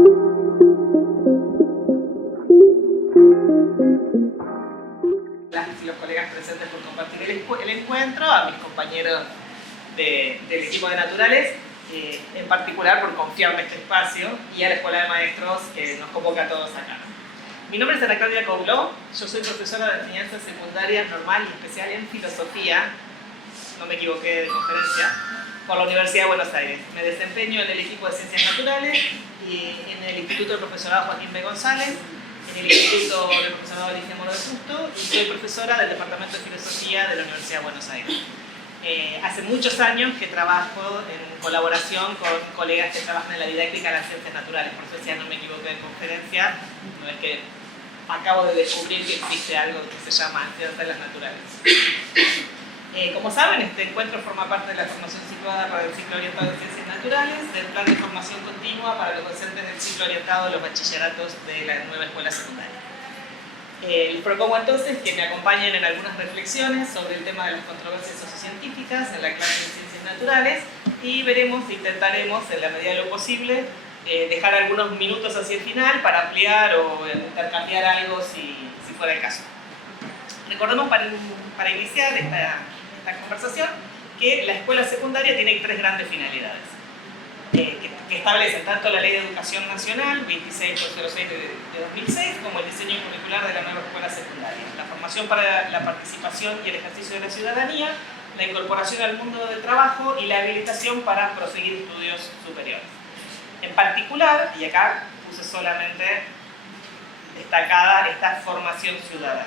Y los colegas presentes por compartir el encuentro, a mis compañeros del equipo de Naturales, en particular por confiarme este espacio, y a la Escuela de Maestros que nos convoca a todos acá. Mi nombre es Ana Claudia Couló, yo soy profesora de enseñanza secundaria normal y especial en filosofía, no me equivoqué de conferencia, por la Universidad de Buenos Aires. Me desempeño en el equipo de Ciencias Naturales y en el Instituto de Profesorado Joaquín B. González, en el Instituto de Profesorado Elige Moro de Justo, y soy profesora del Departamento de Filosofía de la Universidad de Buenos Aires. Hace muchos años que trabajo en colaboración con colegas que trabajan en la didáctica de las ciencias naturales, por eso decía no me equivoqué de conferencia, no es que acabo de descubrir que existe algo que se llama ciencias de las naturales. Como saben, este encuentro forma parte de la formación situada para el ciclo orientado en ciencias naturales, del plan de formación continua para los docentes del ciclo orientado de los bachilleratos de la nueva escuela secundaria. Les propongo entonces que me acompañen en algunas reflexiones sobre el tema de las controversias sociocientíficas en la clase de ciencias naturales y intentaremos, en la medida de lo posible, dejar algunos minutos hacia el final para ampliar o intercambiar algo si fuera el caso. Recordemos para iniciar esta conversación que la escuela secundaria tiene tres grandes finalidades que establecen tanto la Ley de Educación Nacional 2606 de 2006 como el diseño curricular de la nueva escuela secundaria. La formación para la participación y el ejercicio de la ciudadanía, la incorporación al mundo del trabajo y la habilitación para proseguir estudios superiores. En particular, y acá puse solamente destacada esta formación ciudadana.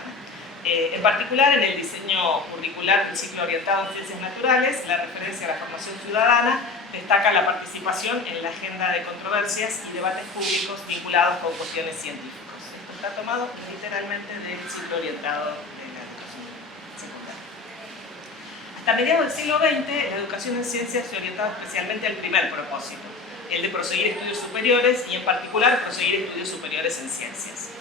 En particular, en el diseño curricular del ciclo orientado en ciencias naturales, la referencia a la formación ciudadana destaca la participación en la agenda de controversias y debates públicos vinculados con cuestiones científicas. Esto está tomado literalmente del ciclo orientado de la educación secundaria. Hasta mediados del siglo XX, la educación en ciencias se orientaba especialmente al primer propósito, el de proseguir estudios superiores y en particular proseguir estudios superiores en ciencias.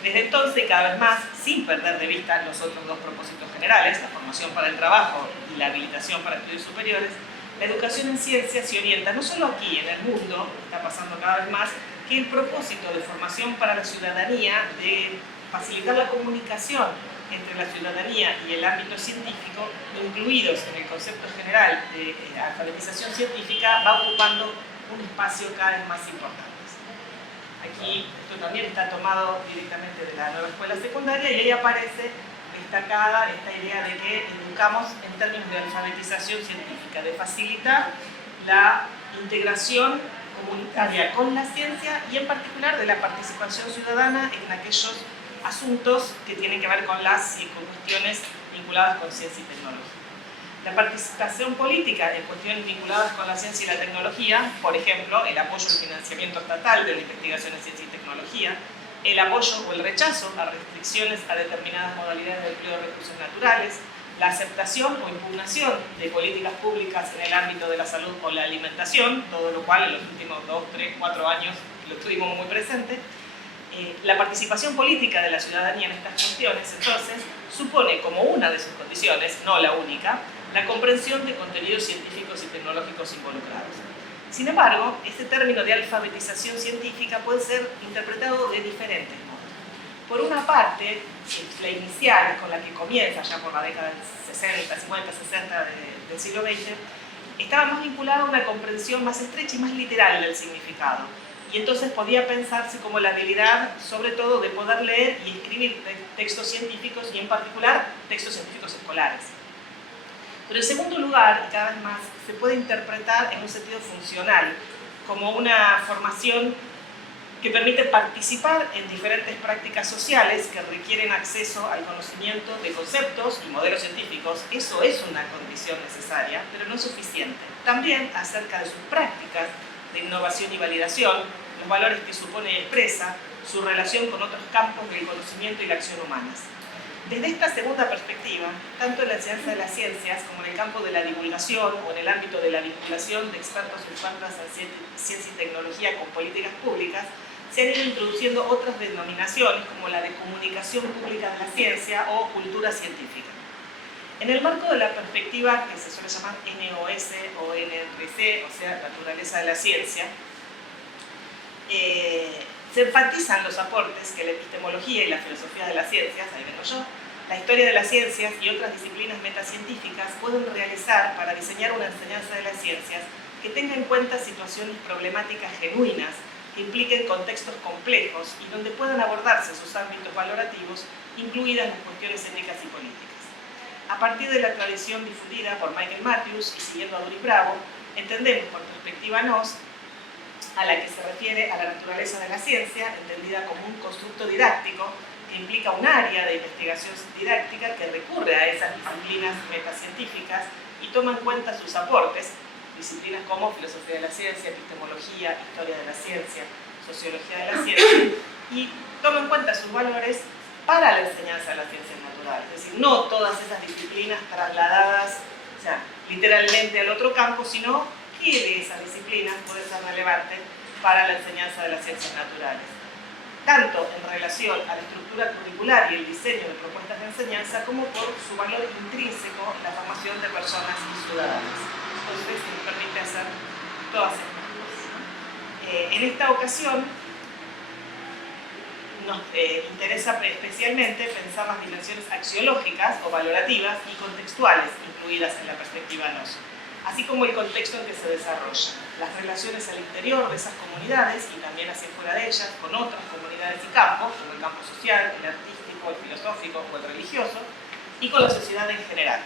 Desde entonces, cada vez más, sin perder de vista los otros dos propósitos generales, la formación para el trabajo y la habilitación para estudios superiores, la educación en ciencias se orienta no solo aquí en el mundo, está pasando cada vez más, que el propósito de formación para la ciudadanía, de facilitar la comunicación entre la ciudadanía y el ámbito científico, incluidos en el concepto general de alfabetización científica, va ocupando un espacio cada vez más importante. Aquí esto también está tomado directamente de la nueva escuela secundaria y ahí aparece destacada esta idea de que educamos en términos de alfabetización científica, de facilitar la integración comunitaria con la ciencia y en particular de la participación ciudadana en aquellos asuntos que tienen que ver con las cuestiones vinculadas con ciencia y tecnología. La participación política en cuestiones vinculadas con la ciencia y la tecnología, por ejemplo, el apoyo al financiamiento estatal de la investigación en ciencia y tecnología, el apoyo o el rechazo a restricciones a determinadas modalidades de empleo de recursos naturales, la aceptación o impugnación de políticas públicas en el ámbito de la salud o la alimentación, todo lo cual en los últimos 2, 3, 4 años lo tuvimos muy presente. La participación política de la ciudadanía en estas cuestiones, entonces, supone como una de sus condiciones, no la única, la comprensión de contenidos científicos y tecnológicos involucrados. Sin embargo, este término de alfabetización científica puede ser interpretado de diferentes modos. Por una parte, la inicial, con la que comienza ya por la década del 60, 50, 60 del siglo XX, estaba más vinculada a una comprensión más estrecha y más literal del significado. Y entonces podía pensarse como la habilidad, sobre todo, de poder leer y escribir textos científicos y en particular textos científicos escolares. Pero en segundo lugar, y cada vez más, se puede interpretar en un sentido funcional, como una formación que permite participar en diferentes prácticas sociales que requieren acceso al conocimiento de conceptos y modelos científicos. Eso es una condición necesaria, pero no es suficiente. También acerca de sus prácticas de innovación y validación, los valores que supone y expresa, su relación con otros campos del conocimiento y la acción humanas. Desde esta segunda perspectiva, tanto en la enseñanza de las ciencias como en el campo de la divulgación o en el ámbito de la vinculación de expertos y expertas en ciencia y tecnología con políticas públicas, se han ido introduciendo otras denominaciones como la de comunicación pública de la ciencia o cultura científica. En el marco de la perspectiva que se suele llamar NOS o NRC, o sea, naturaleza de la ciencia, Se enfatizan los aportes que la epistemología y la filosofía de las ciencias, ahí vengo yo, la historia de las ciencias y otras disciplinas metacientíficas pueden realizar para diseñar una enseñanza de las ciencias que tenga en cuenta situaciones problemáticas genuinas, que impliquen contextos complejos y donde puedan abordarse sus ámbitos valorativos, incluidas las cuestiones éticas y políticas. A partir de la tradición difundida por Michael Matthews y siguiendo a Doris Bravo, entendemos por perspectiva NOS a la que se refiere a la naturaleza de la ciencia, entendida como un constructo didáctico que implica un área de investigación didáctica que recurre a esas disciplinas metacientíficas y toma en cuenta sus aportes, disciplinas como filosofía de la ciencia, epistemología, historia de la ciencia, sociología de la ciencia, y toma en cuenta sus valores para la enseñanza de las ciencias naturales. Es decir, no todas esas disciplinas trasladadas, o sea, literalmente al otro campo, sino que de esas disciplinas puede ser relevante para la enseñanza de las ciencias naturales, tanto en relación a la estructura curricular y el diseño de propuestas de enseñanza, como por su valor intrínseco en la formación de personas y ciudadanas. Entonces, nos permite hacer todas estas cosas. En esta ocasión, nos interesa especialmente pensar las dimensiones axiológicas o valorativas y contextuales incluidas en la perspectiva NOS, así como el contexto en que se desarrolla, las relaciones al interior de esas comunidades y también hacia fuera de ellas con otras comunidades y campos, como el campo social, el artístico, el filosófico o el religioso, y con la sociedad en general.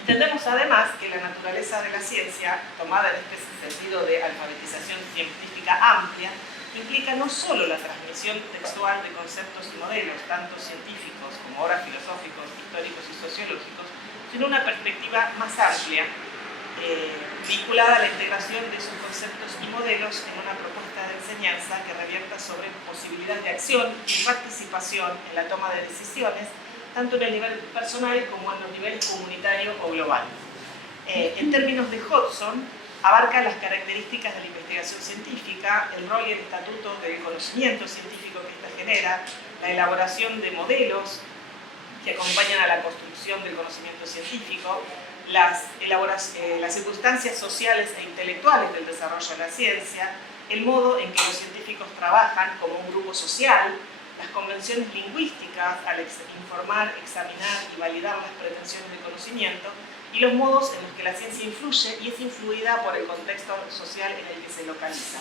Entendemos además que la naturaleza de la ciencia, tomada en este sentido de alfabetización científica amplia, implica no solo la transmisión textual de conceptos y modelos, tanto científicos como ahora filosóficos, históricos y sociológicos, sino una perspectiva más amplia, vinculada a la integración de esos conceptos y modelos en una propuesta de enseñanza que revierta sobre posibilidad de acción y participación en la toma de decisiones, tanto en el nivel personal como en los niveles comunitario o global. En términos de Hodgson, abarca las características de la investigación científica, el rol y el estatuto del conocimiento científico que ésta genera, la elaboración de modelos que acompañan a la construcción del conocimiento científico, las circunstancias sociales e intelectuales del desarrollo de la ciencia, el modo en que los científicos trabajan como un grupo social, las convenciones lingüísticas al informar, examinar y validar las pretensiones de conocimiento, y los modos en los que la ciencia influye y es influida por el contexto social en el que se localiza.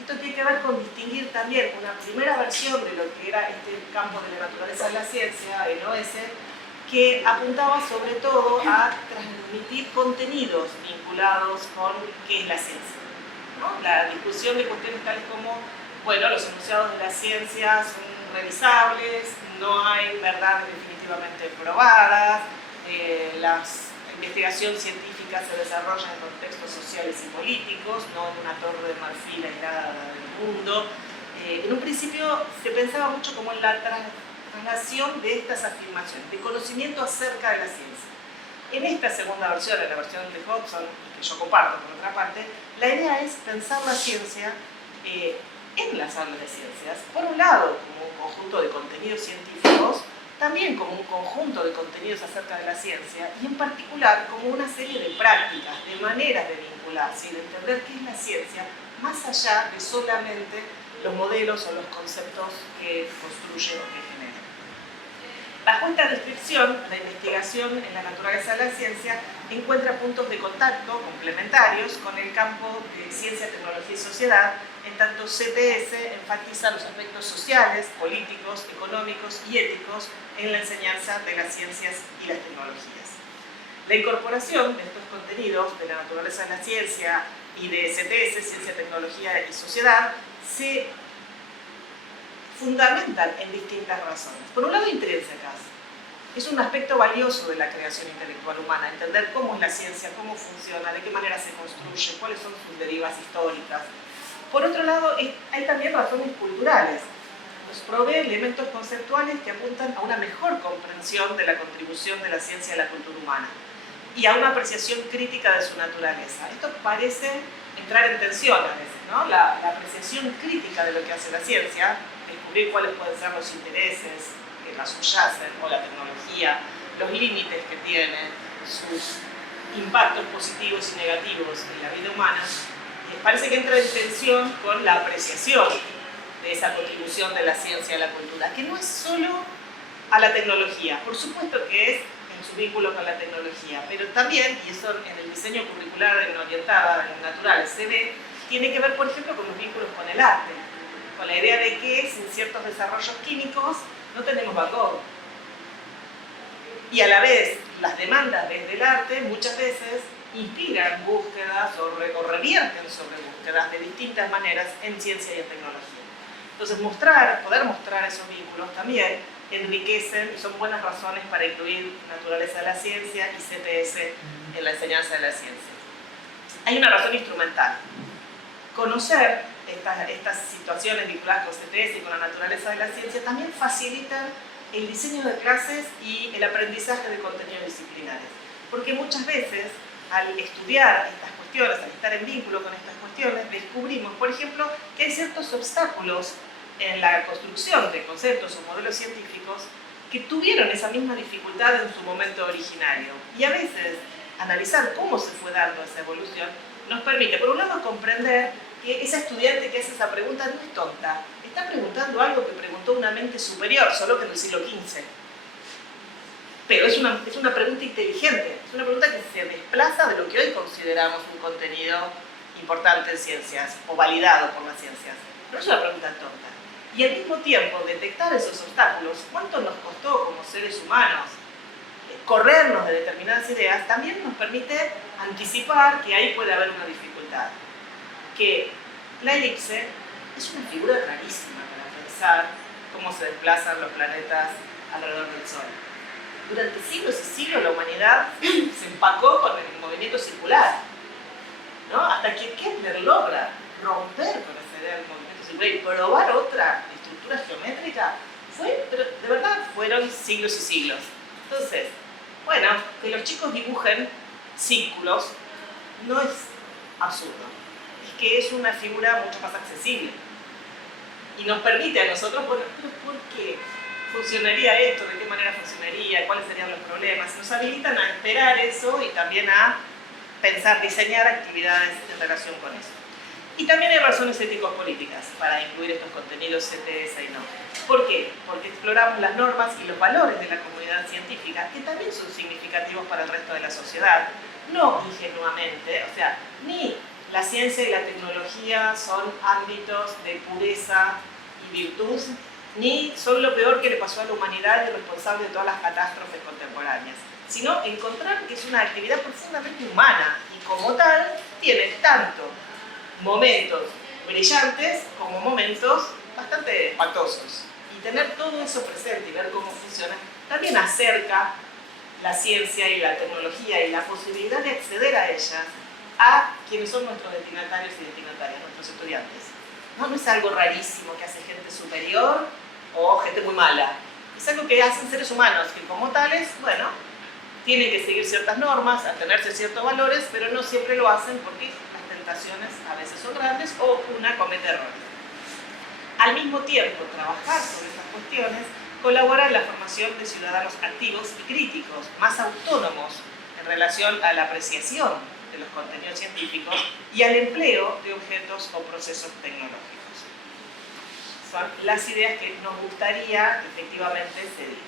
Esto tiene que ver con distinguir también una primera versión de lo que era este campo de la naturaleza de la ciencia, el OS, que apuntaba sobre todo a transmitir contenidos vinculados con qué es la ciencia, ¿no? La discusión de cuestiones tales como, bueno, los enunciados de la ciencia son revisables, no hay verdades definitivamente probadas, la investigación científica se desarrolla en contextos sociales y políticos, no en una torre de marfil aislada del mundo. En un principio se pensaba mucho como en la traslación de estas afirmaciones, de conocimiento acerca de la ciencia. En esta segunda versión, en la versión de Hodgson, que yo comparto por otra parte, la idea es pensar la ciencia en las aulas de ciencias, por un lado como un conjunto de contenidos científicos, también como un conjunto de contenidos acerca de la ciencia y en particular como una serie de prácticas, de maneras de vincularse y de entender qué es la ciencia más allá de solamente los modelos o los conceptos que construye o que genera. Bajo esta descripción, la investigación en la naturaleza de la ciencia encuentra puntos de contacto complementarios con el campo de ciencia, tecnología y sociedad, en tanto CTS enfatiza los aspectos sociales, políticos, económicos y éticos en la enseñanza de las ciencias y las tecnologías. La incorporación de estos contenidos de la naturaleza de la ciencia y de CTS, ciencia, tecnología y sociedad, se fundamentan en distintas razones. Por un lado, intrínsecas. Es un aspecto valioso de la creación intelectual humana, entender cómo es la ciencia, cómo funciona, de qué manera se construye, cuáles son sus derivas históricas. Por otro lado, hay también razones culturales. Nos provee elementos conceptuales que apuntan a una mejor comprensión de la contribución de la ciencia a la cultura humana y a una apreciación crítica de su naturaleza. Esto parece entrar en tensión a veces, ¿no? La apreciación crítica de lo que hace la ciencia, descubrir cuáles pueden ser los intereses que la subyacen o la tecnología, los límites que tiene, sus impactos positivos y negativos en la vida humana, parece que entra en tensión con la apreciación de esa contribución de la ciencia a la cultura, que no es solo a la tecnología, por supuesto que es en su vínculo con la tecnología, pero también, y eso en el diseño curricular en orientada, en naturales, se ve, tiene que ver, por ejemplo, con los vínculos con el arte, con la idea de que sin ciertos desarrollos químicos no tenemos valor. Y a la vez, las demandas desde el arte muchas veces inspiran búsquedas o revierten sobre búsquedas de distintas maneras en ciencia y en tecnología. Entonces, poder mostrar esos vínculos también enriquecen y son buenas razones para incluir naturaleza de la ciencia y CTS en la enseñanza de la ciencia. Hay una razón instrumental. Conocer estas situaciones vinculadas con CTS y con la naturaleza de la ciencia también facilitan el diseño de clases y el aprendizaje de contenidos disciplinares. Porque muchas veces, al estudiar estas cuestiones, al estar en vínculo con estas cuestiones, descubrimos, por ejemplo, que hay ciertos obstáculos en la construcción de conceptos o modelos científicos que tuvieron esa misma dificultad en su momento originario. Y a veces, analizar cómo se fue dando esa evolución nos permite, por un lado, comprender que esa estudiante que hace esa pregunta no es tonta, está preguntando algo que preguntó una mente superior, solo que en el siglo XV. Pero es una pregunta inteligente, es una pregunta que se desplaza de lo que hoy consideramos un contenido importante en ciencias, o validado por las ciencias. No es una pregunta tonta. Y al mismo tiempo, detectar esos obstáculos, cuánto nos costó como seres humanos corrernos de determinadas ideas, también nos permite anticipar que ahí puede haber una dificultad. Que la elipse es una figura rarísima para pensar cómo se desplazan los planetas alrededor del Sol. Durante siglos y siglos la humanidad se empacó con el movimiento circular, ¿no? Hasta que Kepler logra romper con esa idea del movimiento circular y probar otra estructura geométrica, pero de verdad fueron siglos y siglos. Entonces, bueno, que los chicos dibujen círculos no es absurdo, es que es una figura mucho más accesible y nos permite a nosotros, bueno, pero ¿por qué funcionaría esto? ¿De qué manera funcionaría? ¿Cuáles serían los problemas? Nos habilitan a esperar eso y también a pensar, diseñar actividades en relación con eso. Y también hay razones éticos-políticas para incluir estos contenidos CTS y no. ¿Por qué? Porque exploramos las normas y los valores de la comunidad científica, que también son significativos para el resto de la sociedad, no ingenuamente, o sea, ni la ciencia y la tecnología son ámbitos de pureza y virtud, ni son lo peor que le pasó a la humanidad y responsable de todas las catástrofes contemporáneas, sino encontrar que es una actividad profundamente humana y como tal tiene tanto momentos brillantes como momentos bastante espantosos. Y tener todo eso presente y ver cómo funciona también acerca la ciencia y la tecnología y la posibilidad de acceder a ellas a quienes son nuestros destinatarios y destinatarias, nuestros estudiantes. No es algo rarísimo que hace gente superior o gente muy mala. Es algo que hacen seres humanos que como tales, bueno, tienen que seguir ciertas normas, atenerse a ciertos valores, pero no siempre lo hacen porque las tentaciones a veces son grandes o una comete errores. Al mismo tiempo, trabajar sobre estas cuestiones colabora en la formación de ciudadanos activos y críticos, más autónomos en relación a la apreciación de los contenidos científicos y al empleo de objetos o procesos tecnológicos. Son las ideas que nos gustaría efectivamente seguir.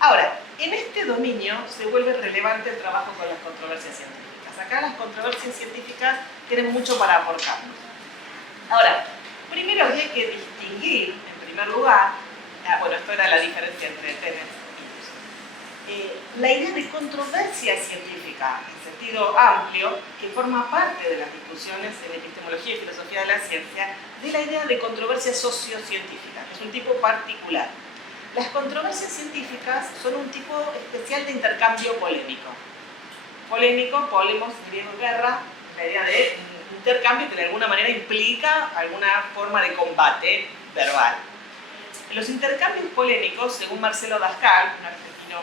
Ahora, en este dominio se vuelve relevante el trabajo con las controversias científicas. Acá las controversias científicas tienen mucho para aportarnos. Ahora, primero habría que distinguir, en primer lugar, bueno, esto era la diferencia entre Tennant y Peirce, la idea de controversia científica, en sentido amplio, que forma parte de las discusiones en epistemología y filosofía de la ciencia, de la idea de controversia sociocientífica, que es un tipo particular. Las controversias científicas son un tipo especial de intercambio polémico. Polémico, polemos, griego, guerra, la idea de intercambio que de alguna manera implica alguna forma de combate verbal. Los intercambios polémicos, según Marcelo Dascal, un argentino,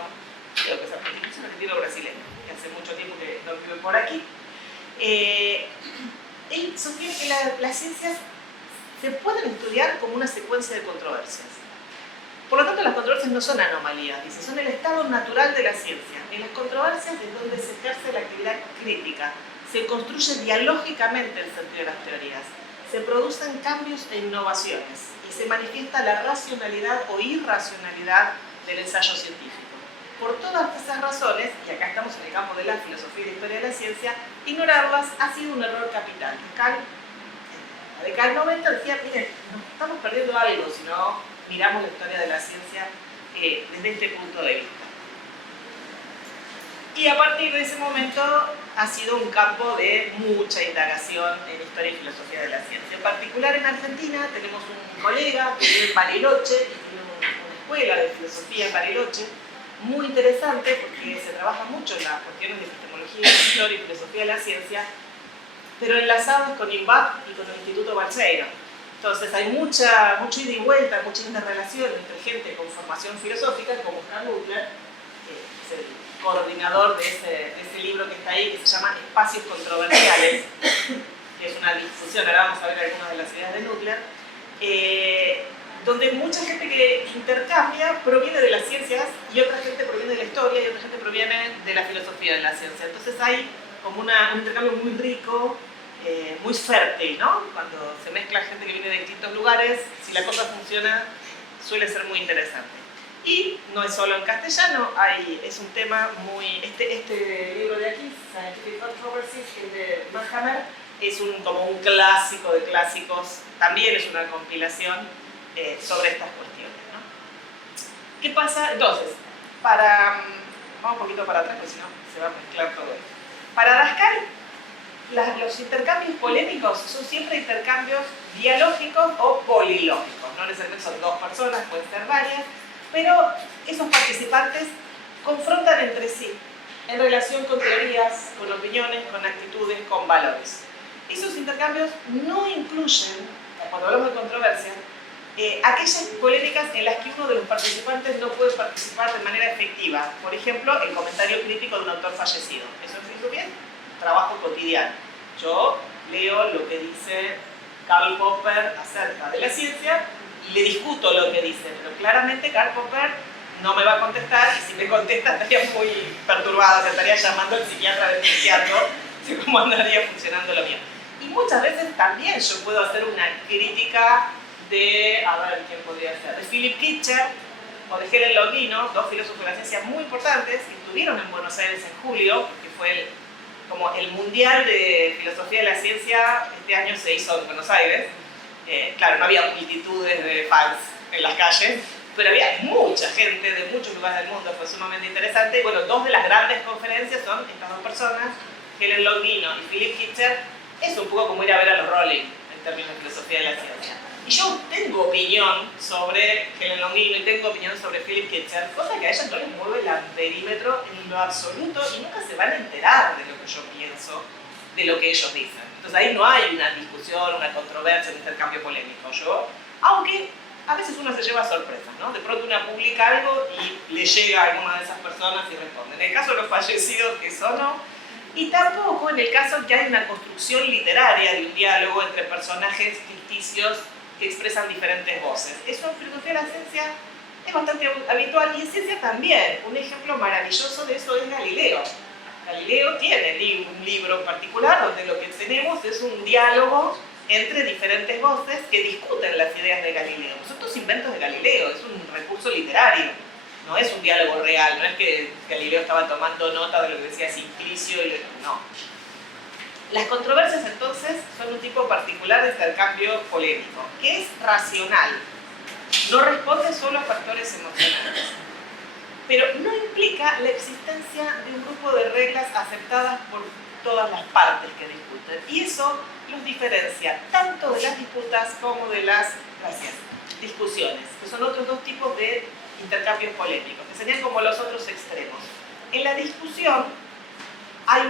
creo que es argentino brasileño, que hace mucho tiempo que no vive por aquí, él sostiene que las ciencias se pueden estudiar como una secuencia de controversias. Por lo tanto, las controversias no son anomalías, dice, son el estado natural de la ciencia. En las controversias es donde se ejerce la actividad crítica, se construye dialógicamente el sentido de las teorías, se producen cambios e innovaciones y se manifiesta la racionalidad o irracionalidad del ensayo científico. Por todas esas razones, y acá estamos en el campo de la filosofía y la historia de la ciencia, ignorarlas ha sido un error capital. Kant, en la década del 90 decía, miren, nos estamos perdiendo algo si no miramos la historia de la ciencia desde este punto de vista. Y a partir de ese momento ha sido un campo de mucha indagación en historia y filosofía de la ciencia. En particular en Argentina tenemos un colega que vive en Bariloche y tiene una escuela de filosofía en Bariloche, muy interesante porque se trabaja mucho en las cuestiones de epistemología, historia y filosofía de la ciencia, pero enlazados con INVAP y con el Instituto Balseiro. Entonces hay mucho ida y vuelta, mucha interrelación entre gente con formación filosófica, como Oscar Butler, que es el coordinador de ese libro que está ahí, que se llama Espacios Controversiales, que es una discusión, ahora vamos a ver algunas de las ideas de Butler, donde mucha gente que intercambia proviene de las ciencias y otra gente proviene de la historia y otra gente proviene de la filosofía de la ciencia. Entonces hay como un intercambio muy rico, muy fértil, ¿no? Cuando se mezcla gente que viene de distintos lugares, si la cosa funciona, suele ser muy interesante. Y no es solo en castellano, es un tema muy... Este libro de aquí, Scientific Controversies, que es de Manhammer, es como un clásico de clásicos, también es una compilación sobre estas cuestiones, ¿no? ¿Qué pasa? Entonces, vamos un poquito para atrás, porque si no se va a mezclar todo esto. Para Dascal, los intercambios polémicos son siempre intercambios dialógicos o polilógicos. No necesariamente son dos personas, pueden ser varias, pero esos participantes confrontan entre sí en relación con teorías, con opiniones, con actitudes, con valores. Esos intercambios no incluyen, cuando hablamos de controversia, aquellas polémicas en las que uno de los participantes no puede participar de manera efectiva. Por ejemplo, el comentario crítico de un autor fallecido. ¿Eso es muy bien? Trabajo cotidiano. Yo leo lo que dice Karl Popper acerca de la ciencia y le discuto lo que dice, pero claramente Karl Popper no me va a contestar y si me contesta estaría muy perturbada, se estaría llamando al psiquiatra del psiquiatra de cómo andaría funcionando lo mío. Y muchas veces también yo puedo hacer una crítica de, a ver, ¿quién podría ser? De Philip Kitcher o de Helen Longino, dos filósofos de la ciencia muy importantes que estuvieron en Buenos Aires en julio, porque fue como el Mundial de Filosofía de la Ciencia, este año se hizo en Buenos Aires. Claro, no había multitudes de fans en las calles, pero había mucha gente de muchos lugares del mundo, fue sumamente interesante. Y bueno, dos de las grandes conferencias son estas dos personas, Helen Longino y Philip Kitcher. Es un poco como ir a ver a los Rolling en términos de filosofía de la ciencia. Y yo tengo opinión sobre Helen Longino y tengo opinión sobre Philip Kitcher, cosa que a ellos no les mueve el amperímetro en lo absoluto y nunca se van a enterar de lo que yo pienso, de lo que ellos dicen. Entonces ahí no hay una discusión, una controversia, un intercambio polémico. Aunque a veces uno se lleva sorpresas, ¿no? De pronto uno publica algo y le llega a alguna de esas personas y responde. En el caso de los fallecidos, eso no. Y tampoco en el caso que hay una construcción literaria de un diálogo entre personajes ficticios que expresan diferentes voces. Eso en filosofía de la ciencia es bastante habitual y en ciencia también. Un ejemplo maravilloso de eso es Galileo. Galileo tiene un libro en particular donde lo que tenemos es un diálogo entre diferentes voces que discuten las ideas de Galileo. Son todos inventos de Galileo, es un recurso literario, no es un diálogo real, no es que Galileo estaba tomando nota de lo que decía Simplicio y no. Las controversias entonces son un tipo particular de intercambio polémico, que es racional, no responde solo a factores emocionales, pero no implica la existencia de un grupo de reglas aceptadas por todas las partes que discuten. Y eso los diferencia tanto de las disputas como de las discusiones, que son otros dos tipos de intercambios polémicos, que serían como los otros extremos. En la discusión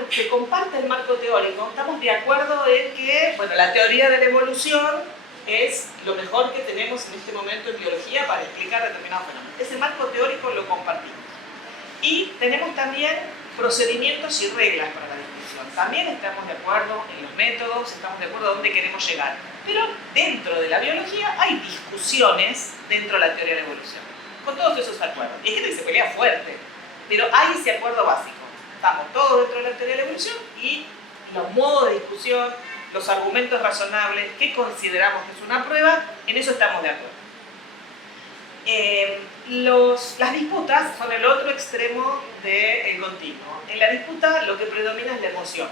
se comparte el marco teórico, estamos de acuerdo en que bueno, la teoría de la evolución es lo mejor que tenemos en este momento en biología para explicar determinados fenómenos. Ese marco teórico lo compartimos. Y tenemos también procedimientos y reglas para la discusión. También estamos de acuerdo en los métodos, estamos de acuerdo a dónde queremos llegar. Pero dentro de la biología hay discusiones dentro de la teoría de la evolución. Con todos esos acuerdos. Y hay gente que se pelea fuerte, pero hay ese acuerdo básico. Estamos todos dentro de la teoría de la evolución y los modos de discusión, los argumentos razonables, qué consideramos que es una prueba, en eso estamos de acuerdo. Las disputas son el otro extremo del continuo. En la disputa lo que predomina es la emoción.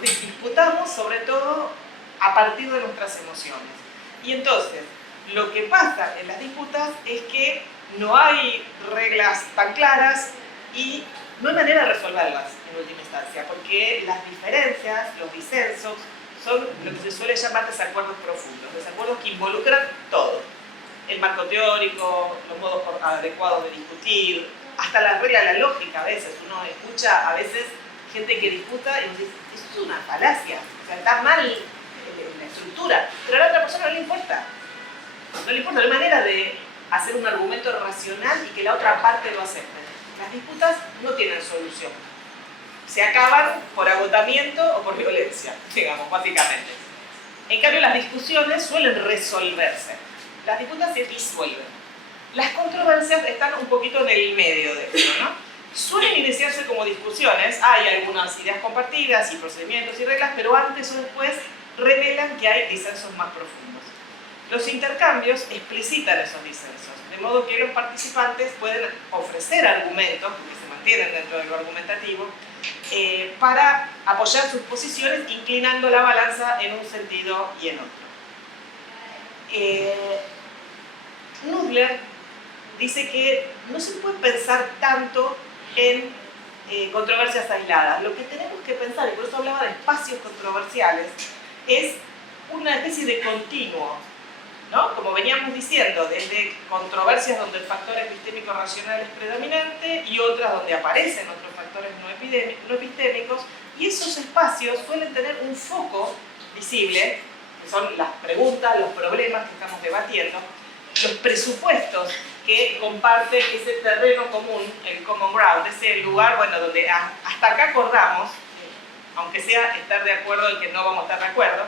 Disputamos sobre todo a partir de nuestras emociones. Y entonces, lo que pasa en las disputas es que no hay reglas tan claras y no hay manera de resolverlas en última instancia, porque las diferencias, los disensos, son lo que se suele llamar desacuerdos profundos, desacuerdos que involucran todo. El marco teórico, los modos adecuados de discutir, hasta las reglas de la lógica a veces. Uno escucha a veces gente que disputa y dice, eso es una falacia, o sea, está mal la estructura, pero a la otra persona no le importa. No le importa, no hay manera de hacer un argumento racional y que la otra parte lo acepte. Las disputas no tienen solución. Se acaban por agotamiento o por violencia, digamos, básicamente. En cambio, las discusiones suelen resolverse. Las disputas se disuelven. Las controversias están un poquito en el medio de esto, ¿no? Suelen iniciarse como discusiones, hay algunas ideas compartidas y procedimientos y reglas, pero antes o después revelan que hay disensos más profundos. Los intercambios explicitan esos disensos, de modo que los participantes pueden ofrecer argumentos, porque se mantienen dentro de lo argumentativo, para apoyar sus posiciones, inclinando la balanza en un sentido y en otro. Nudler dice que no se puede pensar tanto en controversias aisladas. Lo que tenemos que pensar, y por eso hablaba de espacios controversiales, es una especie de continuo, ¿no? Como veníamos diciendo, desde controversias donde el factor epistémico racional es predominante y otras donde aparecen otros factores no epistémicos, y esos espacios suelen tener un foco visible, que son las preguntas, los problemas que estamos debatiendo, los presupuestos que comparten ese terreno común, el common ground, ese lugar, bueno, donde hasta acá acordamos, aunque sea estar de acuerdo en que no vamos a estar de acuerdo,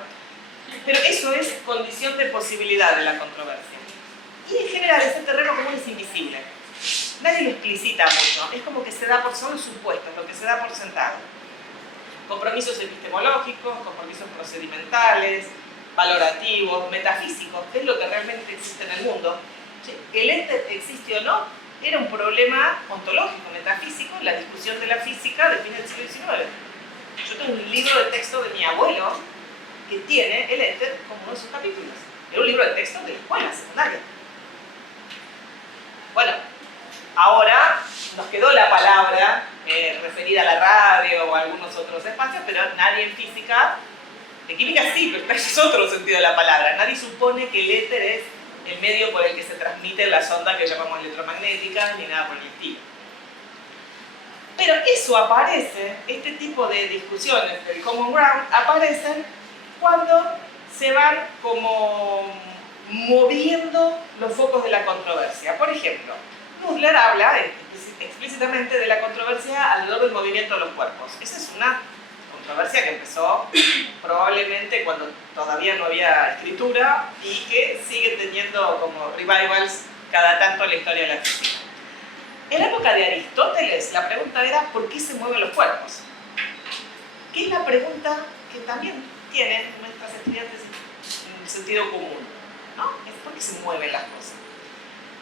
pero eso es condición de posibilidad de la controversia. Y en general ese terreno común es invisible. Nadie lo explicita mucho, es como que se da por solo supuestos, lo que se da por sentado. Compromisos epistemológicos, compromisos procedimentales, valorativos, metafísicos, que es lo que realmente existe en el mundo. ¿El éter existe o no? Era un problema ontológico, metafísico, la discusión de la física del fin del siglo XIX. Yo tengo un libro de texto de mi abuelo que tiene el éter como uno de sus capítulos. Era un libro de texto de la escuela secundaria. Bueno, ahora nos quedó la palabra referida a la radio o a algunos otros espacios, pero nadie en física, de química sí, pero es otro sentido de la palabra. Nadie supone que el éter es el medio por el que se transmiten las ondas que llamamos electromagnéticas, ni nada por el estilo. Pero eso aparece, este tipo de discusiones del common ground, aparecen cuando se van como moviendo los focos de la controversia. Por ejemplo, Nudler habla explícitamente de la controversia alrededor del movimiento de los cuerpos. Esa es una controversia que empezó probablemente cuando todavía no había escritura y que sigue teniendo como revivals cada tanto en la historia de la física. En la época de Aristóteles, la pregunta era ¿por qué se mueven los cuerpos? Que es la pregunta que también tienen nuestras estudiantes en el sentido común, ¿no? Es por qué se mueven las cosas.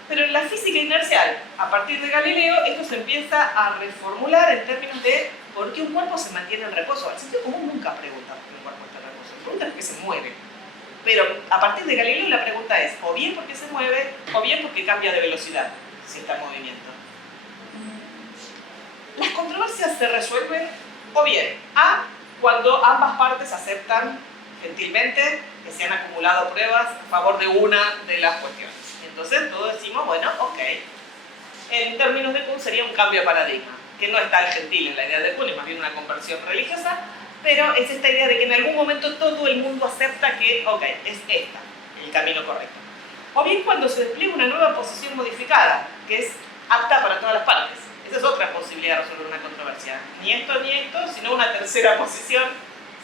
Pero en la física inercial, a partir de Galileo, esto se empieza a reformular en términos de por qué un cuerpo se mantiene en reposo. El sentido común nunca pregunta por qué un cuerpo está en reposo, pregunta por qué se mueve. Pero a partir de Galileo la pregunta es o bien porque se mueve o bien porque cambia de velocidad si está en movimiento. Las controversias se resuelven o bien cuando ambas partes aceptan gentilmente que se han acumulado pruebas a favor de una de las cuestiones. Entonces todos decimos, bueno, ok. En términos de Kuhn sería un cambio de paradigma, que no es tan gentil en la idea de Kuhn, es más bien una conversión religiosa, pero es esta idea de que en algún momento todo el mundo acepta que, ok, es el camino correcto. O bien cuando se despliega una nueva posición modificada, que es apta para todas las partes. Esa es otra posibilidad de resolver una controversia. Ni esto, sino una tercera posición,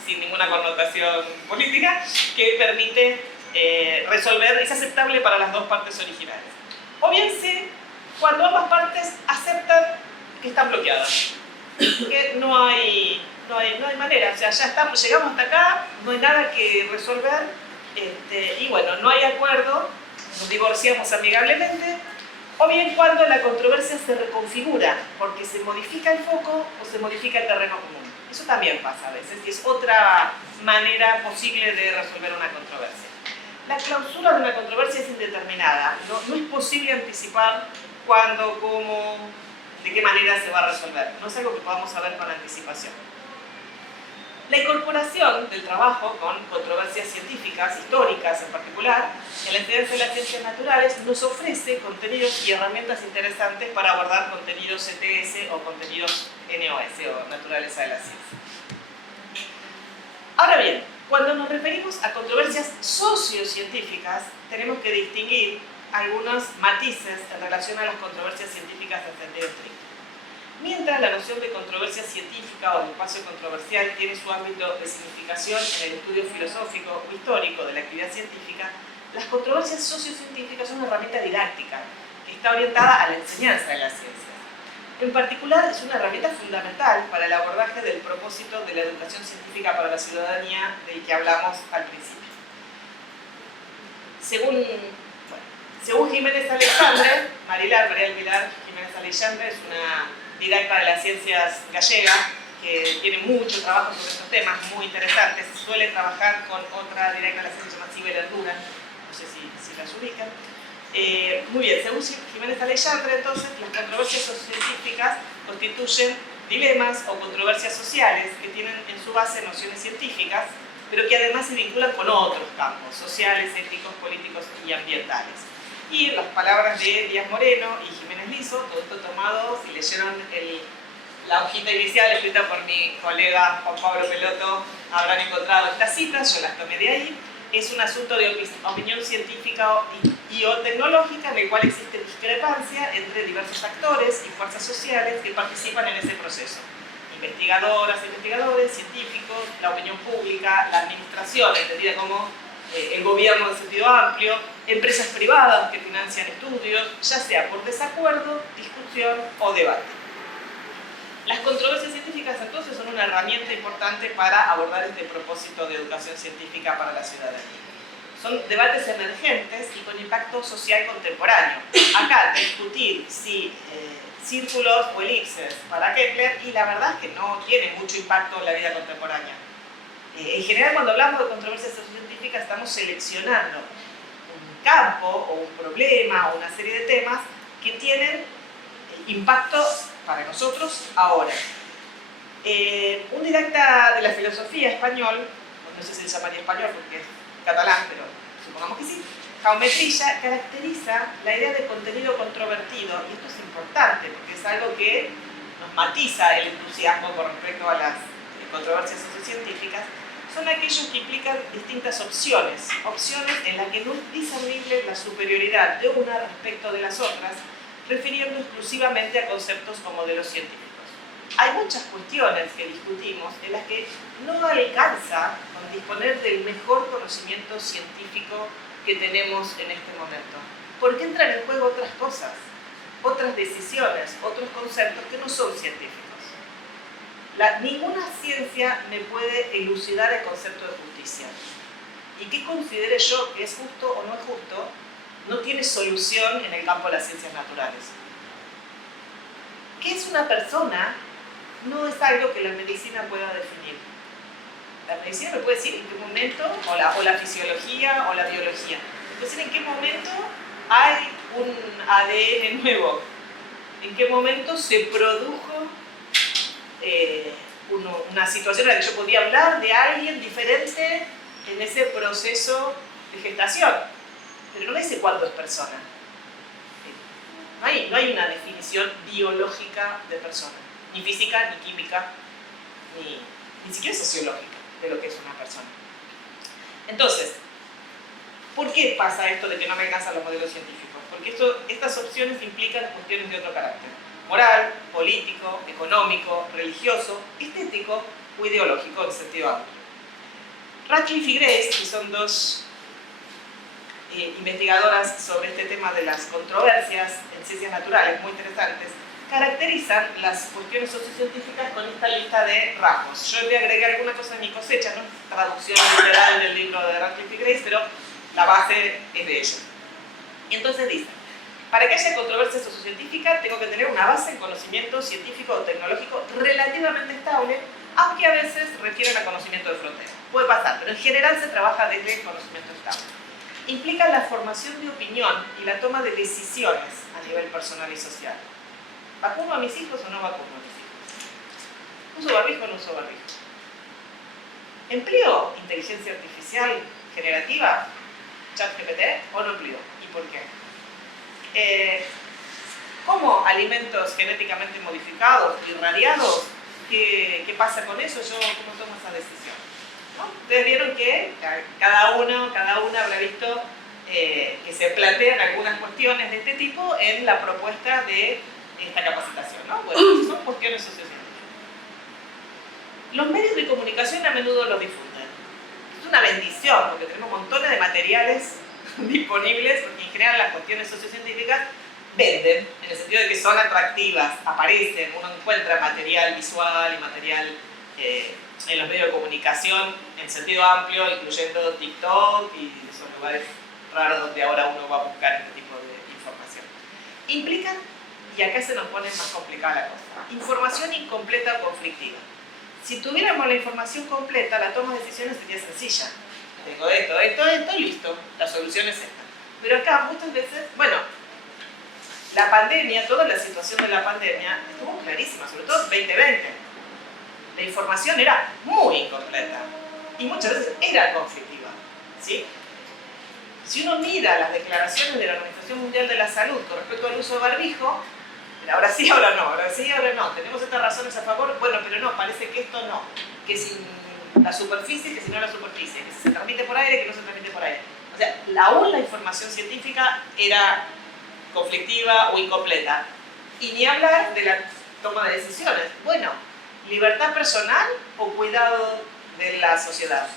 sin ninguna connotación política, que permite resolver, es aceptable para las dos partes originales. O bien cuando ambas partes aceptan que están bloqueadas, que no hay no hay manera, o sea, ya estamos, llegamos hasta acá, no hay nada que resolver, y bueno, no hay acuerdo, nos divorciamos amigablemente, o bien cuando la controversia se reconfigura, porque se modifica el foco o se modifica el terreno común. Eso también pasa a veces, y es otra manera posible de resolver una controversia. La clausura de una controversia es indeterminada, no es posible anticipar cuándo, cómo, de qué manera se va a resolver. No es algo que podamos saber con anticipación. La incorporación del trabajo con controversias científicas, históricas en particular, en la enseñanza de las ciencias naturales nos ofrece contenidos y herramientas interesantes para abordar contenidos ETS o contenidos NOS o naturaleza de la ciencia. Ahora bien, cuando nos referimos a controversias sociocientíficas, tenemos que distinguir algunos matices en relación a las controversias científicas en sentido estricto. Mientras la noción de controversia científica o de espacio controversial tiene su ámbito de significación en el estudio filosófico o histórico de la actividad científica, las controversias sociocientíficas son una herramienta didáctica que está orientada a la enseñanza de las ciencias. En particular, es una herramienta fundamental para el abordaje del propósito de la educación científica para la ciudadanía del que hablamos al principio. Según Jiménez Aleixandre, María del Pilar Jiménez Aleixandre es una didacta de las ciencias gallega que tiene mucho trabajo sobre estos temas, muy interesantes. Suele trabajar con otra didacta de la ciencia llamada Sibel Erdura, no sé si las ubican. Muy bien, según Jiménez Aleixandre, entonces, las controversias sociocientíficas constituyen dilemas o controversias sociales que tienen en su base nociones científicas, pero que además se vinculan con otros campos, sociales, éticos, políticos y ambientales. Y las palabras de Díaz Moreno y Jiménez Lizo, todo esto tomado, si leyeron la hojita inicial escrita por mi colega Juan Pablo Peloto, habrán encontrado estas citas, yo las tomé de ahí. Es un asunto de opinión científica y o tecnológica en el cual existe discrepancia entre diversos actores y fuerzas sociales que participan en ese proceso. Investigadoras, investigadores, científicos, la opinión pública, la administración, entendida como el gobierno en sentido amplio, empresas privadas que financian estudios, ya sea por desacuerdo, discusión o debate. Las controversias científicas entonces son una herramienta importante para abordar este propósito de educación científica para la ciudadanía. Son debates emergentes y con impacto social contemporáneo. Acá discutir si círculos o elipses para Kepler, y la verdad es que no tiene mucho impacto en la vida contemporánea. En general, cuando hablamos de controversias científicas estamos seleccionando un campo o un problema o una serie de temas que tienen impacto para nosotros ahora. Un didacta de la filosofía español, no sé si se llamaría español porque es catalán, pero supongamos que sí, Jaume Trilla, caracteriza la idea de contenido controvertido, y esto es importante porque es algo que nos matiza el entusiasmo con respecto a las controversias sociocientíficas. Son aquellos que implican distintas opciones en las que no es discernible la superioridad de una respecto de las otras, refiriendo exclusivamente a conceptos o modelos científicos. Hay muchas cuestiones que discutimos en las que no alcanza con disponer del mejor conocimiento científico que tenemos en este momento, porque entran en juego otras cosas, otras decisiones, otros conceptos que no son científicos. Ninguna ciencia me puede elucidar el concepto de justicia. Y qué considere yo que es justo o no es justo, no tiene solución en el campo de las ciencias naturales. ¿Qué es una persona? No es algo que la medicina pueda definir. La medicina me puede decir en qué momento, o la fisiología o la biología, me puede decir en qué momento hay un ADN nuevo, en qué momento se produjo una situación en la que yo podía hablar de alguien diferente en ese proceso de gestación, pero no me dice cuándo es persona. No hay una definición biológica de persona, ni física, ni química, ni siquiera sociológica de lo que es una persona. Entonces, ¿por qué pasa esto de que no me alcanzan los modelos científicos? Porque estas opciones implican cuestiones de otro carácter: moral, político, económico, religioso, estético o ideológico en sentido amplio. Radcliffe y Grace, que son dos investigadoras sobre este tema de las controversias en ciencias naturales, muy interesantes, caracterizan las cuestiones sociocientíficas con esta lista de rasgos. Yo le agregué alguna cosa en mi cosecha, no es traducción literal del libro de Radcliffe y Grace, pero la base es de ello. Y entonces dice, para que haya controversia sociocientífica tengo que tener una base en conocimiento científico o tecnológico relativamente estable, aunque a veces requieren a conocimiento de frontera. Puede pasar, pero en general se trabaja desde el conocimiento estable. Implica la formación de opinión y la toma de decisiones a nivel personal y social. ¿Vacuno a mis hijos o no vacuno a mis hijos? ¿Uso barbijo o no uso barbijo? ¿Empleo inteligencia artificial generativa, ChatGPT, o no empleo? ¿Y por qué? ¿Como alimentos genéticamente modificados, irradiados? ¿Qué pasa con eso? ¿Yo cómo tomo esa decisión? ¿No? Ustedes vieron que cada una habrá visto que se plantean algunas cuestiones de este tipo en la propuesta de esta capacitación, ¿no? Bueno, son cuestiones sociocientíficas. Los medios de comunicación a menudo los difunden. Es una bendición porque tenemos montones de materiales disponibles, porque en general las cuestiones sociocientíficas venden, en el sentido de que son atractivas, aparecen, uno encuentra material visual y material en los medios de comunicación en sentido amplio, incluyendo TikTok y esos lugares raros donde ahora uno va a buscar este tipo de información. Implican, y acá se nos pone más complicada la cosa, información incompleta o conflictiva. Si tuviéramos la información completa, la toma de decisiones sería sencilla. Tengo esto, listo, la solución es esta. Pero acá muchas veces, bueno, la pandemia, toda la situación de la pandemia estuvo clarísima, sobre todo en 2020. La información era muy incompleta y muchas veces era conflictiva, ¿sí? Si uno mira las declaraciones de la Organización Mundial de la Salud con respecto al uso de barbijo, ahora sí, ahora no, ahora sí, ahora no, tenemos estas razones a favor, bueno, pero no, parece que esto no, que si la superficie, que si no la superficie, que si se transmite por aire, que no se transmite por aire. O sea, aún la información científica era conflictiva o incompleta. Y ni hablar de la toma de decisiones. Bueno, libertad personal o cuidado de la sociedad.